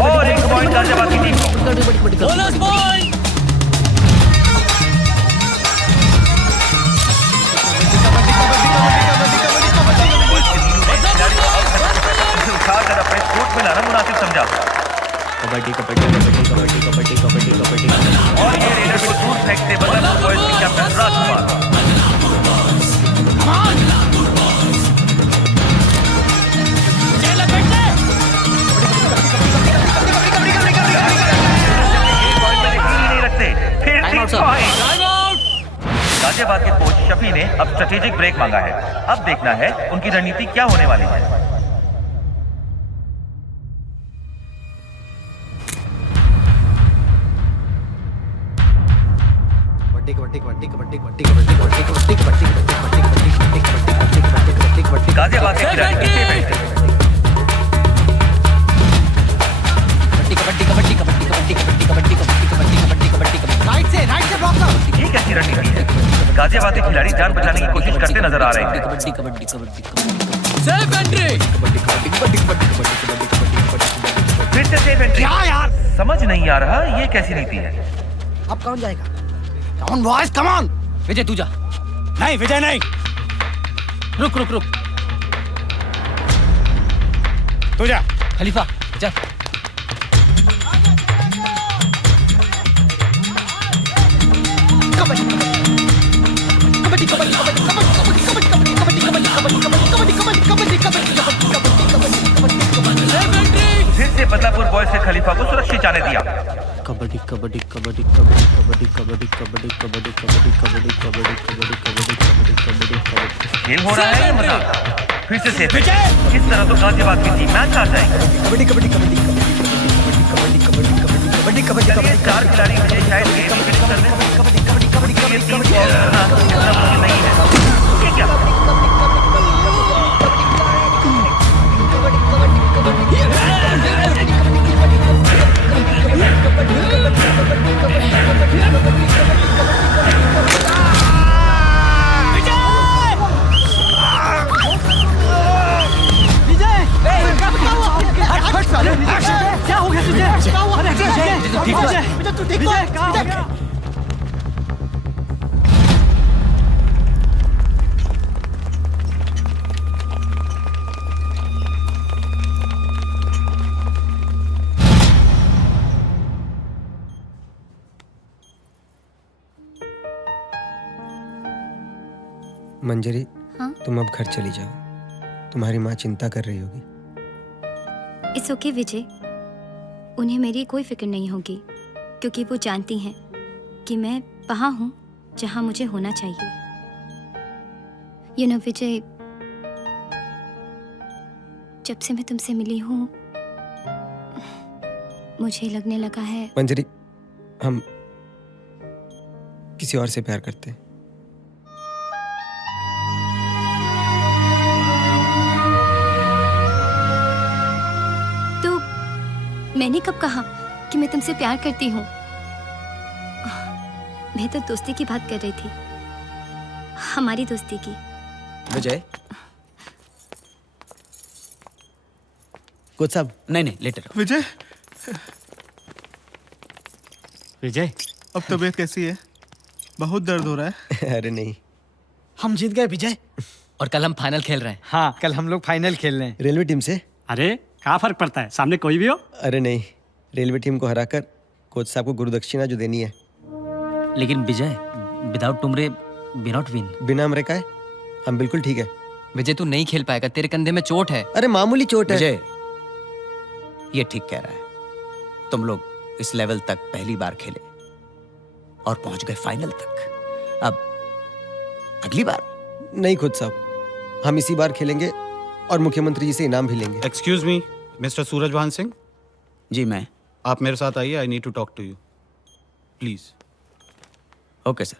और 1 पॉइंट गाजियाबाद की टीम को। Bonus point. उठाकर अपने कोर्ट में लाना मुनासिब समझा। कबड्डी कबड्डी कबड्डी कबड्डी कबड्डी कबड्डी कबड्डी। और ये रेडर को दूर फेंकते बदलापुर बॉयज के कैप्टन राजकुमार। गाजियाबाद के कोच शफी ने अब स्ट्रेटेजिक ब्रेक मांगा है। अब देखना है उनकी रणनीति क्या होने वाली है। गाजियाबाद के ये कैसी रणनीति है? गाजियाबाद के खिलाड़ी जान बचाने की कोशिश करते नजर आ रहे हैं। Safe entry. फिर से सेफ एंट्री। क्या यार? समझ नहीं आ रहा ये कैसी नीति है। अब कौन जाएगा? कौन बॉयज, कम ऑन। विजय तू जा। नहीं विजय नहीं। रुक रुक रुक। तू जा। खलीफा जा। फिर से बदलापुर बॉयज से खलीफा को सुरक्षित जाने दिया। कबड्डी कबड्डी कबड्डी कबड्डी कबड्डी कबड्डी कबड्डी कबड्डी कबड्डी कबड्डी कबड्डी कबड्डी कबड्डी कबड्डी कबड्डी। खेल हो रहा है या मजाक? फिर से सेफ। इस तरह तो गाजियाबाद की टीम मैच हार जाएगी। कबड्डी कबड्डी कबड्डी कबड्डी कबड्डी कबड्डी कबड्डी कबड्डी कबड्डी। 4 खिलाड़ी विजय शायद गेम फिनिश कर दें। कबड्डी कबड्डी कबड्डी कबड्डी नहीं है। ये क्या? मंजरी, हाँ? तुम अब घर चली जाओ। तुम्हारी माँ चिंता कर रही होगी। इट्स ओके विजय, उन्हें मेरी कोई फिक्र नहीं होगी क्योंकि वो जानती हैं कि मैं वहाँ हूँ जहाँ मुझे होना चाहिए। यू नो विजय, जब से मैं तुमसे मिली हूँ मुझे लगने लगा है मंजरी, हम किसी और से प्यार करते हैं। मैंने कब कहा कि मैं तुमसे प्यार करती हूँ? मैं तो दोस्ती की बात कर रही थी, हमारी दोस्ती की। विजय, कुछ सब नहीं लेटर। विजय, विजय, अब तबीयत कैसी है? बहुत दर्द हो रहा है। अरे नहीं, हम जीत गए विजय। और कल हम फाइनल खेल रहे हैं। हाँ, कल हम लोग फाइनल खेल रहे हैं। रेलवे टीम से। अरे क्या फर्क पड़ता है, सामने कोई भी हो। अरे नहीं, रेलवे टीम को हराकर कोच साहब को गुरुदक्षिणा जो देनी है। लेकिन विजय, विदाउट टुमरे वी नॉट विन। बिना हमरे का है, हम बिल्कुल ठीक है। विजय तू नहीं खेल पाएगा, तेरे कंधे में चोट है। अरे मामूली चोट है। विजय, ये ठीक कह रहा है। तुम लोग इस लेवल तक पहली बार खेले और पहुंच गए फाइनल तक। अब अगली बार नहीं खुद साहब, हम इसी बार खेलेंगे और मुख्यमंत्री जी से इनाम भी लेंगे। Excuse me, mister Surajbhan Singh. जी मैं। आप मेरे साथ आइए, I need to talk to you please. Okay sir.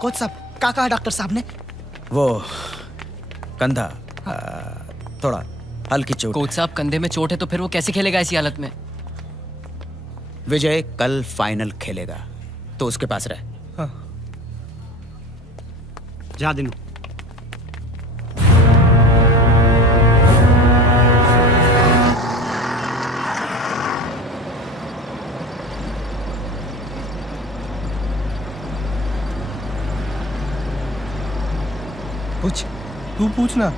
Coach साहब, क्या कहा डॉक्टर साहब ने? वो कंधा थोड़ा हल्की चोट। कोच साहब, कंधे में चोट है तो फिर वो कैसे खेलेगा ऐसी हालत में? विजय कल फाइनल खेलेगा तो उसके पास रहे। हाँ। जा दिनू। पूछ, तू पूछना।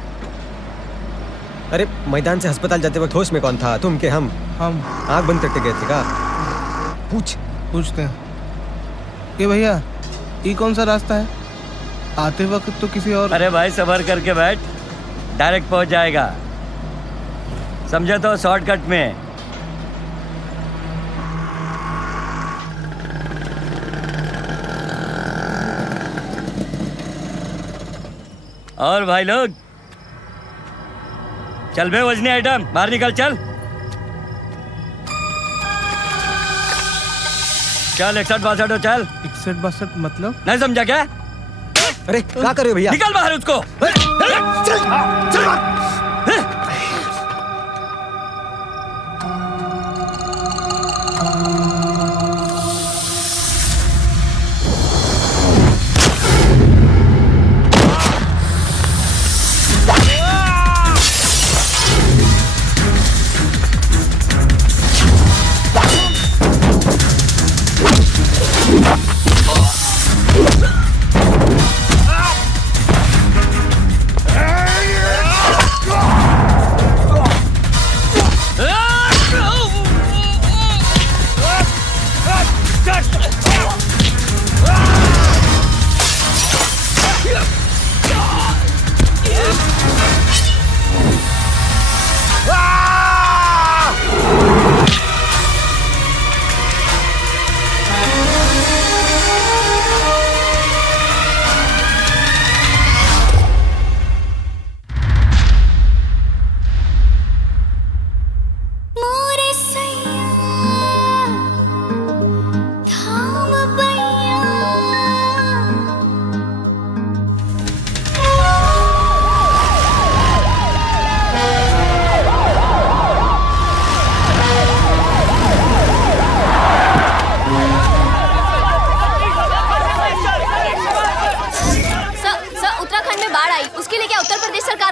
अरे मैदान से अस्पताल जाते वक्त होश में कौन था? तुम के हम आंख बंद करके गए थे का? पूछते हैं। ये भैया, ये कौन सा रास्ता है? आते वक्त तो किसी और। अरे भाई सबर करके बैठ, डायरेक्ट पहुंच जाएगा, समझे तो शॉर्टकट में। और भाई लोग चल बे, वजनी आइटम बाहर निकल, चल चल। 61-62 चल। 61-62 मतलब? नहीं समझा क्या? अरे क्या कर रहे हो भैया? निकल बाहर उसको।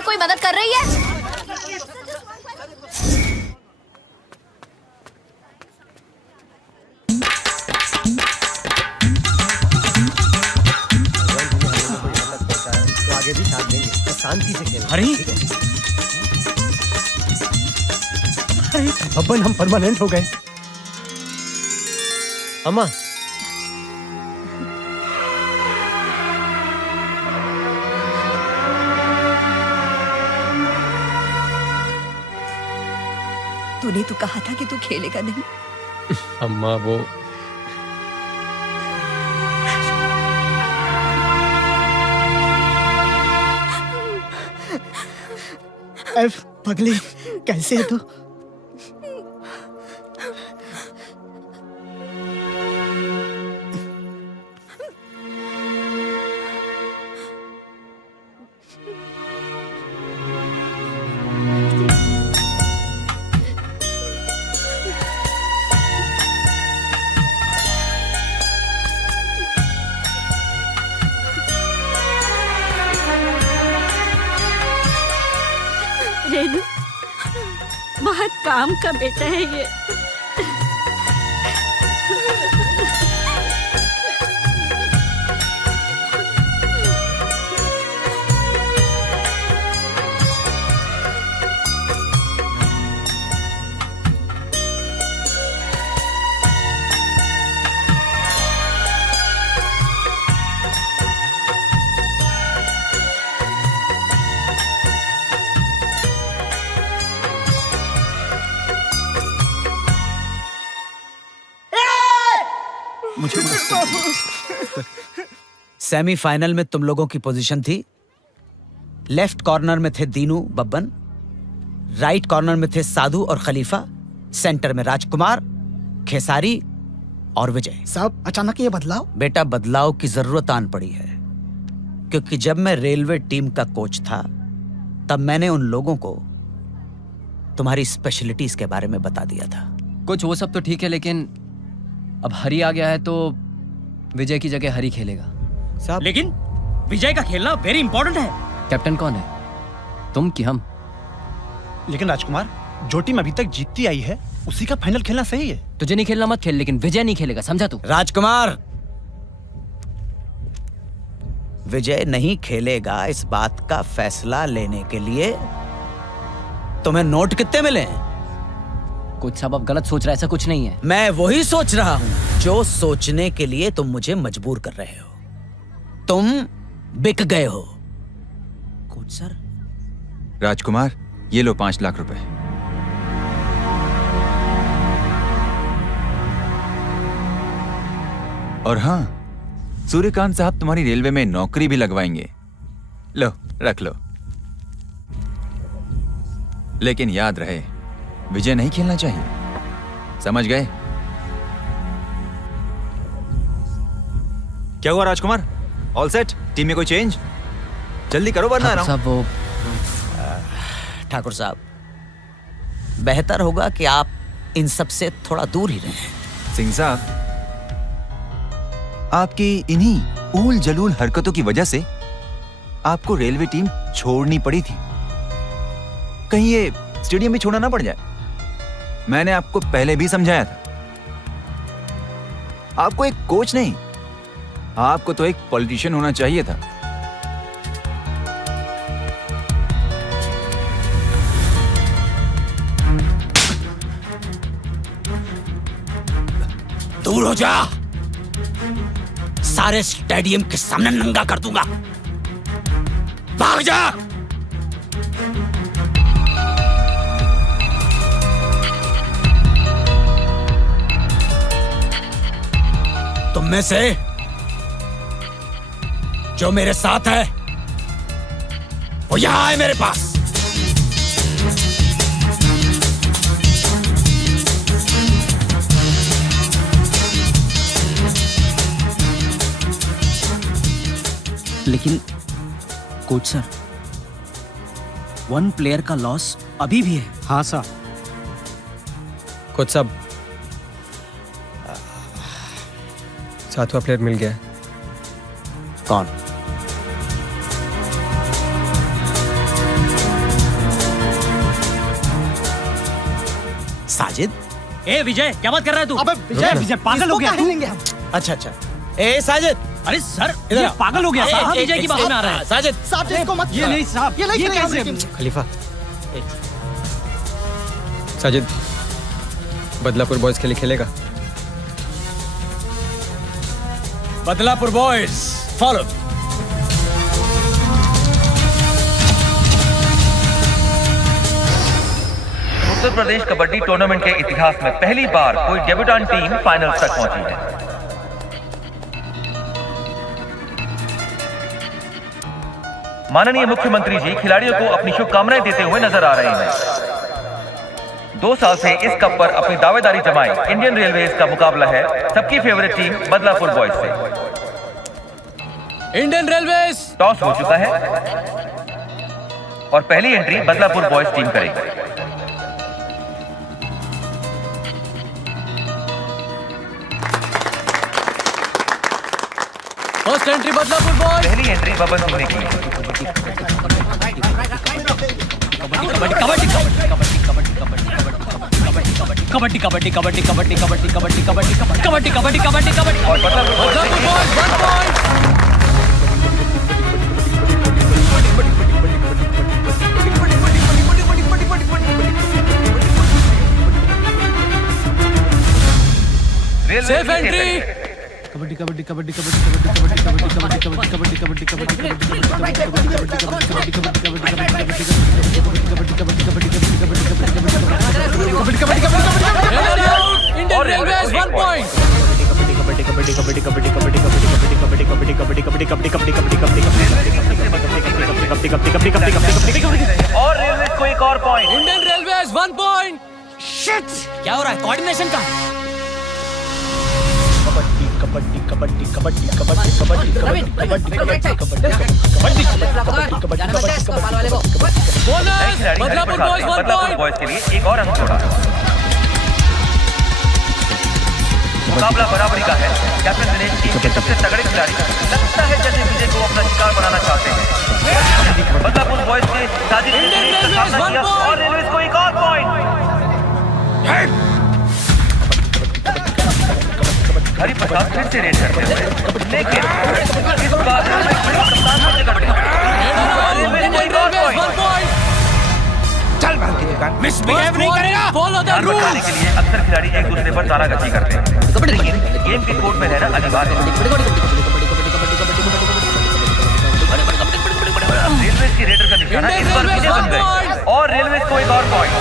कोई मदद कर रही है? तो आगे भी साथ देंगे, तो शांति से खेलना। अरे बब्बन, हम परमानेंट हो गए। अम्मा, तूने तो कहा था कि तू खेलेगा नहीं। अम्मा वो पगली, कैसे है तू? रेनू बहुत काम का बेटा है ये। सेमीफाइनल में तुम लोगों की पोजीशन थी, लेफ्ट कॉर्नर में थे दीनू बब्बन, राइट कॉर्नर में थे साधु और खलीफा, सेंटर में राजकुमार, खेसारी और विजय। साहब, अचानक ये बदलाव? बेटा, बदलाव की जरूरत आन पड़ी है, क्योंकि जब मैं रेलवे टीम का कोच था तब मैंने उन लोगों को तुम्हारी स्पेशलिटीज के बारे में बता दिया था। कुछ वो सब तो ठीक है, लेकिन अब हरी आ गया है तो विजय की जगह हरी खेलेगा। साहब, लेकिन विजय का खेलना वेरी इंपॉर्टेंट है। कैप्टन कौन है, तुम कि हम? लेकिन राजकुमार, जो टीम अभी तक जीतती आई है उसी का फाइनल खेलना सही है। तुझे नहीं खेलना मत खेल, लेकिन विजय नहीं खेलेगा, समझा तू? राजकुमार, विजय नहीं खेलेगा इस बात का फैसला लेने के लिए तुम्हें नोट कितने मिले हैं? कुछ सब अब गलत सोच रहा है, ऐसा कुछ नहीं है। मैं वही सोच रहा हूं जो सोचने के लिए तुम मुझे मजबूर कर रहे हो। तुम बिक गए हो। Coach sir. राजकुमार, ये लो 5 लाख रुपए। और हाँ, सूर्यकांत साहब तुम्हारी रेलवे में नौकरी भी लगवाएंगे। लो, रख लो। लेकिन याद रहे, विजय नहीं खेलना चाहिए, समझ गए? क्या हुआ राजकुमार? All set? टीम में कोई चेंज? जल्दी करो वरना आ रहा हूं। ठाकुर साहब, बेहतर होगा कि आप इन सब से थोड़ा दूर ही रहें। सिंह साहब, आपकी इन्हीं ऊल जलूल हरकतों की वजह से आपको रेलवे टीम छोड़नी पड़ी थी। कहीं ये स्टेडियम भी छोड़ना ना पड़ जाए। मैंने आपको पहले भी समझाया था, आपको एक कोच नहीं, आपको तो एक पॉलिटिशियन होना चाहिए था। दूर हो जा, सारे स्टेडियम के सामने नंगा कर दूंगा। भाग जा। तुम में से जो मेरे साथ है वो यहां आए मेरे पास। लेकिन कोच सर, 1 प्लेयर का लॉस अभी भी है। हाँ सर। कोच साहब, 7वां प्लेयर मिल गया है। कौन? साजिद ए विजय, क्या बात कर रहा है तू? अबे विजय पागल हो गया तू? अच्छा अच्छा ए साजिद, अरे सर, इधर ये पागल हो गया साहब। विजय की बात में आ रहा है। साजिद साहब इसको मत ये नहीं साहब, ये नहीं कैसे? हमारी टीम से। खलीफा साजिद बदलापुर बॉयज के लिए खेलेगा। Badlapur boys follow. Uttar Pradesh kabaddi tournament के इतिहास में पहली बार कोई डेब्यूटेंट टीम फाइनल्स तक पहुंची है। माननीय मुख्यमंत्री जी खिलाड़ियों को अपनी शुभकामनाएं देते हुए नजर आ रहे हैं। 2 साल से इस कप पर अपनी दावेदारी जमाई इंडियन रेलवेज का मुकाबला है सबकी फेवरेट टीम बदलापुर बॉयज से। इंडियन रेलवेज टॉस हो चुका है और पहली एंट्री बदलापुर बॉयज टीम करेगी। First entry Badlapur boys. पहली एंट्री बबन सिंह ने की। कबड्डी कबड्डी कबड्डी कबड्डी कबड्डी कबड्डी कबड्डी कबड्डी कबड्डी कबड्डी कबड्डी कबड्डी कबड्डी कबड्डी कबड्डी कबड्डी और Badlapur boys 1 point. Safe entry. Kabaddi kabaddi kabaddi kabaddi kabaddi kabaddi kabaddi kabaddi kabaddi kabaddi kabaddi Indian railways 1 point. और रेलवे को एक और point. Indian railways 1 point. Shit, क्या हो रहा है? कोऑर्डिनेशन का kabaddi kabaddi kabaddi kabaddi kabaddi kabaddi kabaddi Badlapur boys 1 point. Boys के लिए एक और अंक छोड़ा। मुकाबला बराबरी का है। कैप्टन दिनेश टीम के सबसे तगड़े खिलाड़ी लगता है जैसे विजय को अपना शिकार बनाना चाहते हैं। बदलापुर बॉयज के साजिद ने सामना किया और रेलवे को एक और पॉइंट। हरिप्रसाद फिर से रेड करते हुए, लेकिन इस बार कप्तान से जगड़ गया। चल बंद की दुकान। मिसबिहेव नहीं करेगा। फॉलो द ध्यान रूल्स। बचाने के लिए अक्सर खिलाड़ी एक दूसरे पर तानागची करते हैं, लेकिन गेम के कोर्ट में रहना अनिवार्य है। रेलवे की रेडर का निशाना इस बार विजय बन गए और रेलवे को एक और पॉइंट।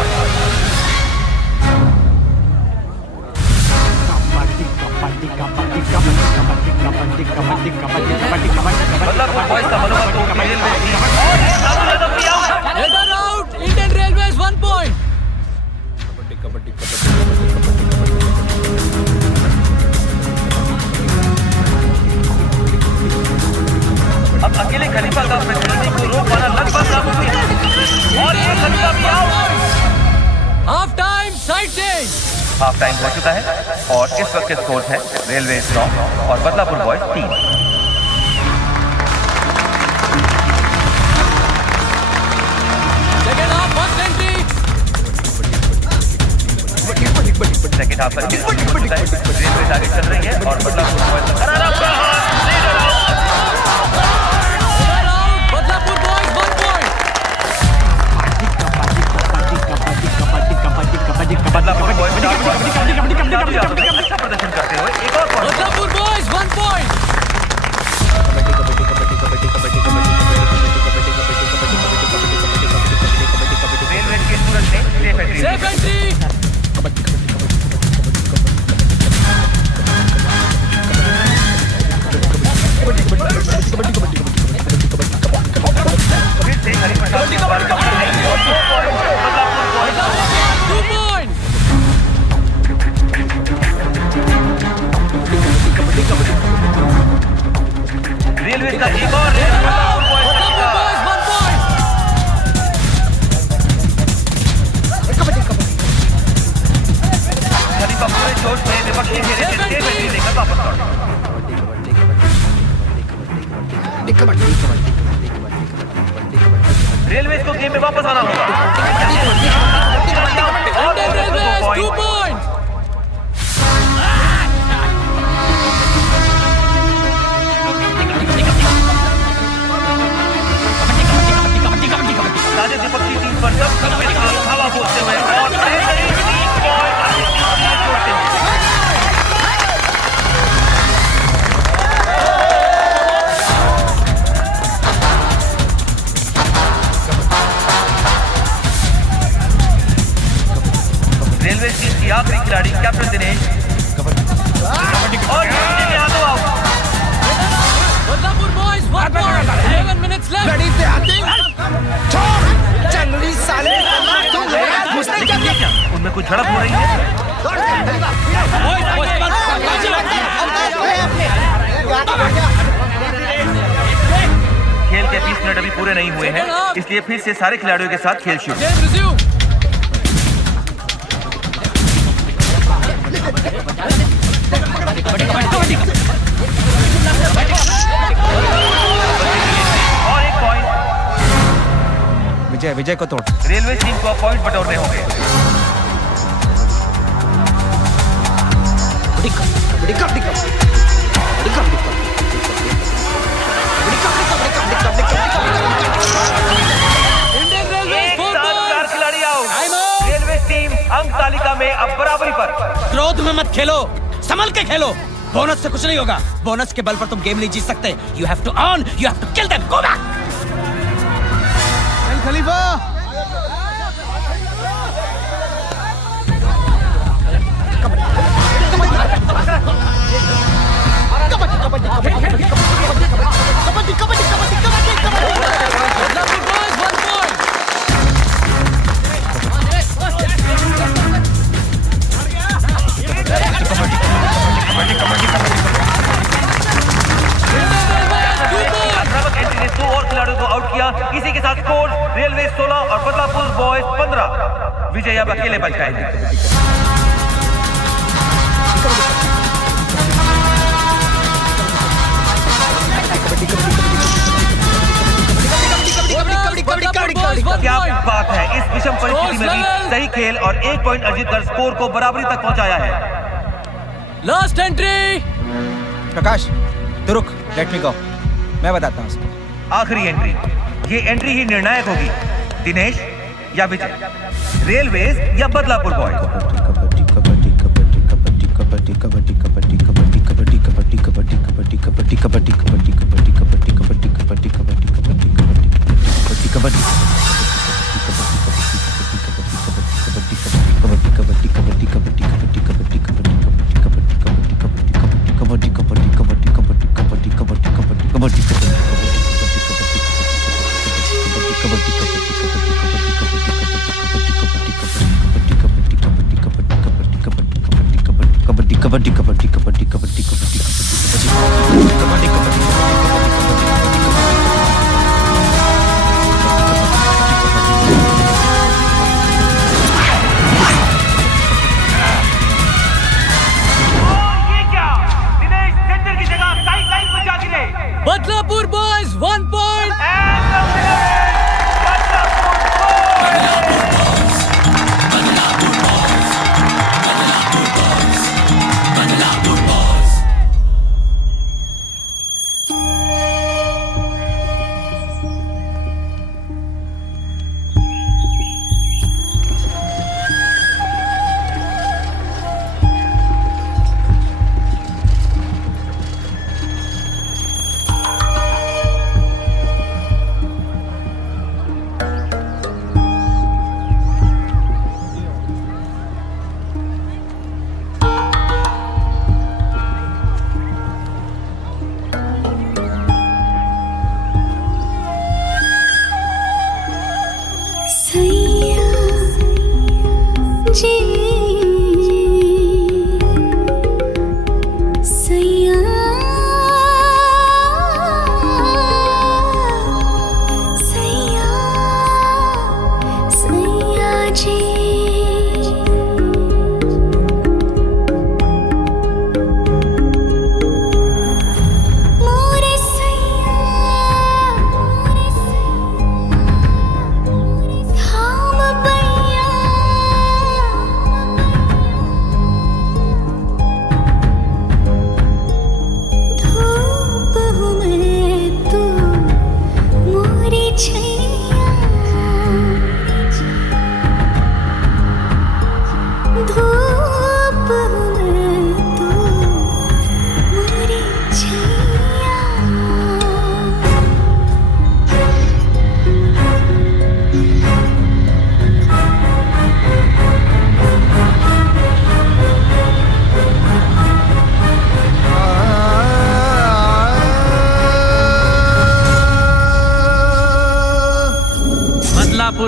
बदलापुर बॉयज का मनोबल तो railway header out. Indian railways 1 point. अब अकेले खलीफा का प्रतिनिधि को रोक पाना लगभग नामुमकिन है और ये खलीफा भी out. Half time, side change. Half time हो चुका है और इस वक्त के स्कोर है रेलवे 9 और Badlapur boys 3। Second half first entry. Second half पर रेलवे आगे चल रही है और Badlapur boys Badlapur boys 1 point. Badlapur boys अच्छा प्रदर्शन करते हुए एक और point. Badlapur boys 1 point. Railway के सूरज ने सेफ एंट्री। फिर से हरिप्रसाद की बारी का और 2 point Badlapur boys 2 point. Railway का एक और रेड बदलापुर बॉयज खलीफा पूरे जोश में विपक्षी घेरे से सेफ एंट्री लेकर वापस लौटा। रेलवे को गेम में वापस आना होगा। Indian railways 2 point. में कुछ झड़प हो रही है। खेल के 20 मिनट अभी पूरे नहीं हुए हैं, इसलिए फिर से सारे खिलाड़ियों के साथ खेल शुरू। और एक पॉइंट विजय को तोड़। रेलवे टीम को पॉइंट बटोरने होंगे। रेलवे टीम अंक तालिका में अब बराबरी पर। क्रोध में मत खेलो, संभल के खेलो। बोनस से कुछ नहीं होगा। बोनस के बल पर तुम गेम नहीं जीत सकते। You have to earn, you have to kill them. Go back. खलीफा एंट्री ने 2 और खिलाड़ियों को आउट किया। इसी के साथ स्कोर रेलवे 16 और बदलापुर बॉयज 15। विजय अब अकेले बच गए हैं। क्या बात है, इस विषम परिस्थिति में भी सही खेल और 1 पॉइंट अर्जित कर स्कोर को बराबरी तक पहुंचाया है। Last entry. प्रकाश तो रुक, लेट मी गो, मैं बताता हूँ। आखिरी एंट्री, ये एंट्री ही निर्णायक होगी। दिनेश या विजय, रेलवेज या Badlapur boys. Badlapur boys 1 point.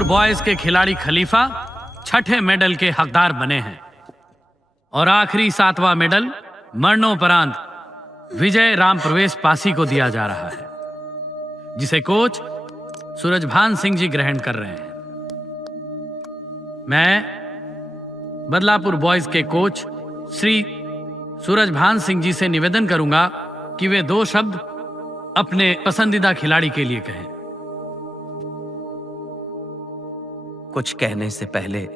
Boys के खिलाड़ी खलीफा छठे मेडल के हकदार बने हैं और आखिरी 7वां मेडल मरणोपरांत विजय राम प्रवेश पासी को दिया जा रहा है, जिसे कोच सूरजभान सिंह जी ग्रहण कर रहे हैं। मैं बदलापुर बॉयज के कोच श्री सूरजभान सिंह जी से निवेदन करूंगा कि वे 2 शब्द अपने पसंदीदा खिलाड़ी के लिए कहें। कुछ कहने से पहले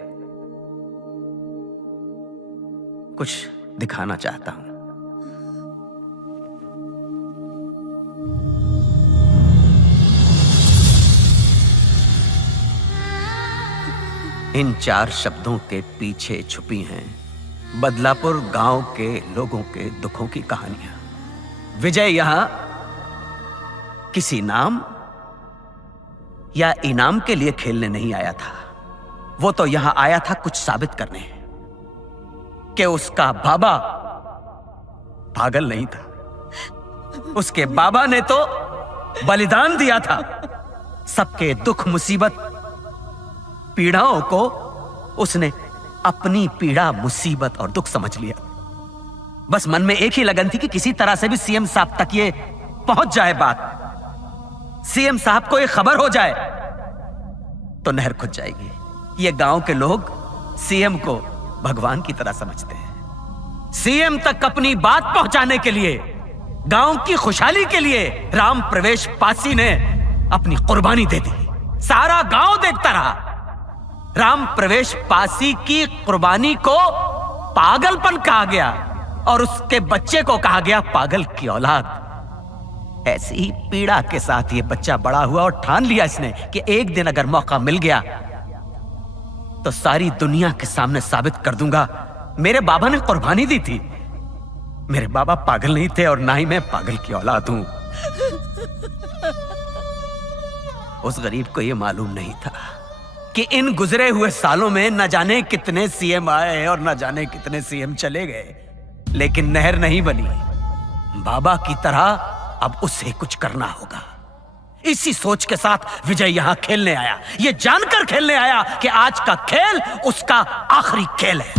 कुछ दिखाना चाहता हूं। इन 4 शब्दों के पीछे छुपी हैं बदलापुर गांव के लोगों के दुखों की कहानियां। विजय यहां किसी नाम या इनाम के लिए खेलने नहीं आया था। वो तो यहां आया था कुछ साबित करने कि उसका बाबा पागल नहीं था। उसके बाबा ने तो बलिदान दिया था। सबके दुख मुसीबत पीड़ाओं को उसने अपनी पीड़ा मुसीबत और दुख समझ लिया। बस मन में एक ही लगन थी कि किसी तरह से भी सीएम साहब तक ये पहुंच जाए बात, सीएम साहब को ये खबर हो जाए तो नहर खुद जाएगी। ये गांव के लोग सीएम को भगवान की तरह समझते हैं। सीएम तक अपनी बात पहुंचाने के लिए, गांव की खुशहाली के लिए राम प्रवेश पासी ने अपनी कुर्बानी दे दी। सारा गांव देखता रहा। राम प्रवेश पासी की कुर्बानी को पागलपन कहा गया और उसके बच्चे को कहा गया पागल की औलाद। ऐसी ही पीड़ा के साथ ये बच्चा बड़ा हुआ और ठान लिया इसने कि एक दिन अगर मौका मिल गया तो सारी दुनिया के सामने साबित कर दूंगा मेरे बाबा ने कुर्बानी दी थी। मेरे बाबा पागल नहीं थे और ना ही मैं पागल की औलाद हूं। उस गरीब को यह मालूम नहीं था कि इन गुजरे हुए सालों में न जाने कितने सीएम आए और न जाने कितने सीएम चले गए, लेकिन नहर नहीं बनी। बाबा की तरह अब उसे कुछ करना होगा। इसी सोच के साथ विजय यहां खेलने आया, ये जानकर खेलने आया कि आज का खेल उसका आखिरी खेल है।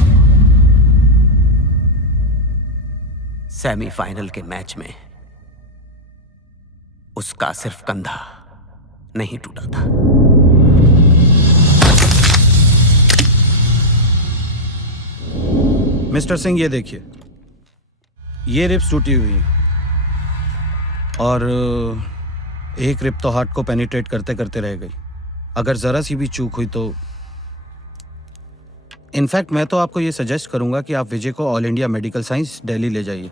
सेमीफाइनल के मैच में उसका सिर्फ कंधा नहीं टूटा था। मिस्टर सिंह, ये देखिए, ये रिब्स टूटी हुई है और एक रिब तो हार्ट को पेनिट्रेट करते करते रह गई। अगर जरा सी भी चूक हुई तो इनफैक्ट मैं तो आपको ये सजेस्ट करूंगा कि आप विजय को all India medical science Delhi ले जाइए।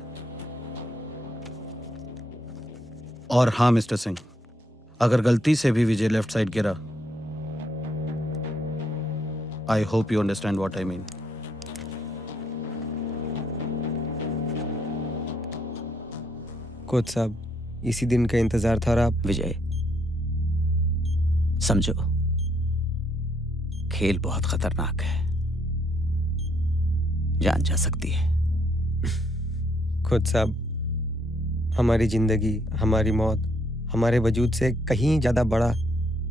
और हाँ मिस्टर सिंह, अगर गलती से भी विजय लेफ्ट साइड गिरा, I hope you understand what I mean. Coach साहब, इसी दिन का इंतजार था और आप। विजय, समझो खेल बहुत खतरनाक है, जान जा सकती है। कोच साहब, हमारी जिंदगी, हमारी मौत, हमारे वजूद से कहीं ज्यादा बड़ा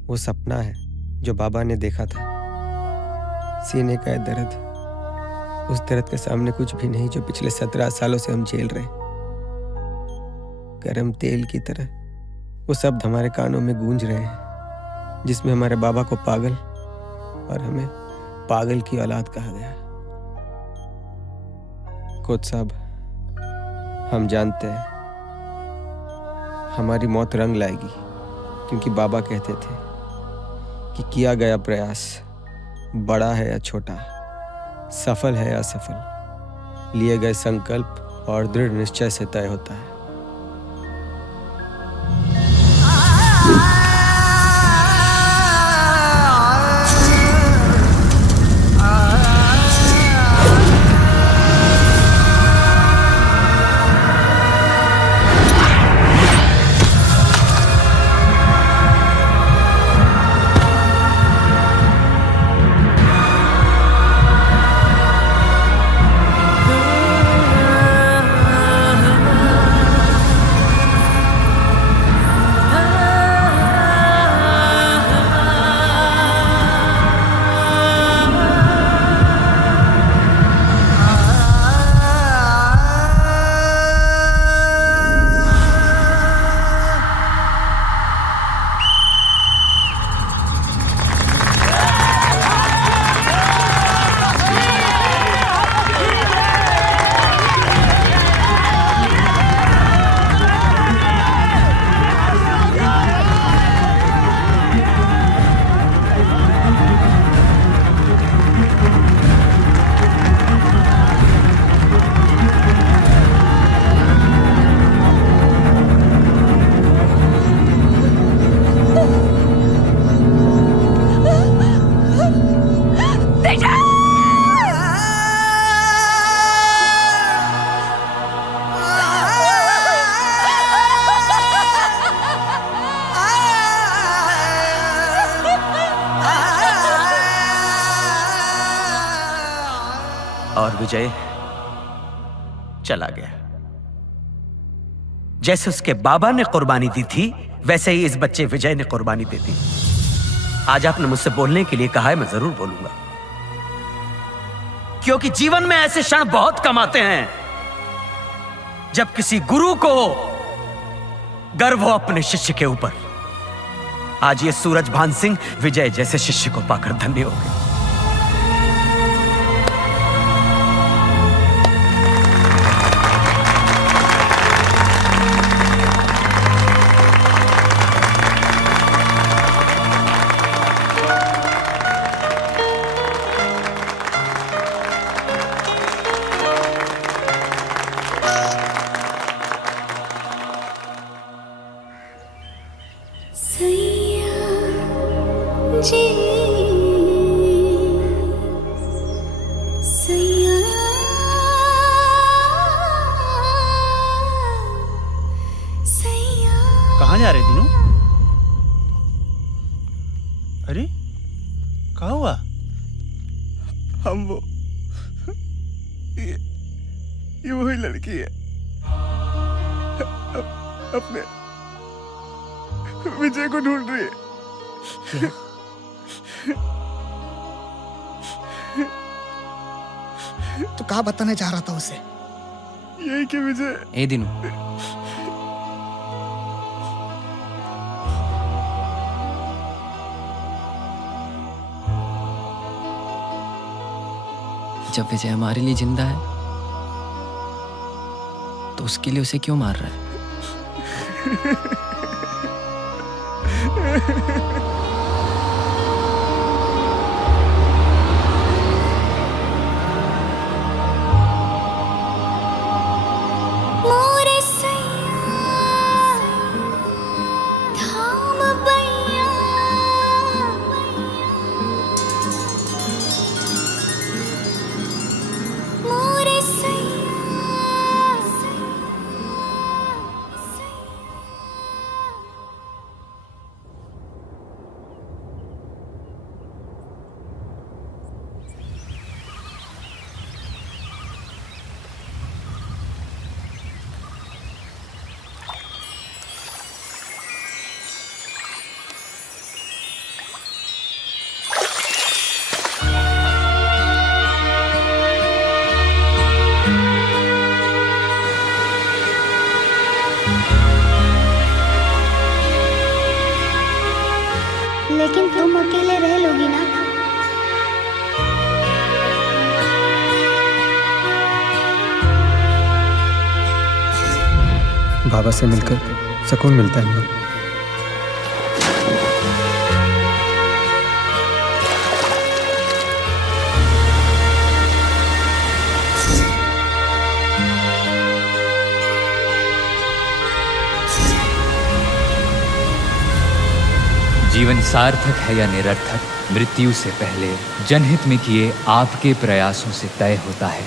वो सपना है जो बाबा ने देखा था। सीने का दर्द, उस दर्द के सामने कुछ भी नहीं जो पिछले 17 सालों से हम झेल रहे। गरम तेल की तरह वो शब्द हमारे कानों में गूंज रहे हैं, जिसमें हमारे बाबा को पागल और हमें पागल की औलाद कहा गया। कोच साहब, हम जानते हैं हमारी मौत रंग लाएगी, क्योंकि बाबा कहते थे कि किया गया प्रयास बड़ा है या छोटा, सफल है या असफल, लिए गए संकल्प और दृढ़ निश्चय से तय होता है। और विजय चला गया। जैसे उसके बाबा ने कुर्बानी दी थी, वैसे ही इस बच्चे विजय ने कुर्बानी दी थी। आज आपने मुझसे बोलने के लिए कहा है, मैं जरूर बोलूंगा, क्योंकि जीवन में ऐसे क्षण बहुत कम आते हैं जब किसी गुरु को गर्व हो अपने शिष्य के ऊपर। आज ये सूरज भान सिंह विजय जैसे शिष्य को पाकर धन्य हो गए। कहाँ जा रहे दिनू? अरे क्या हुआ? हम वो ये वही लड़की है, अपने विजय को ढूंढ रही है। तो क्या बताने चाह रहा था उसे? यही कि विजय ए दिनू, जब विजय हमारे लिए जिंदा है तो उसके लिए उसे क्यों मार रहा है? लेकिन तुम अकेले रह लोगी ना? बाबा से मिलकर सुकून मिलता है ना। जीवन सार्थक है या निरर्थक, मृत्यु से पहले जनहित में किए आपके प्रयासों से तय होता है।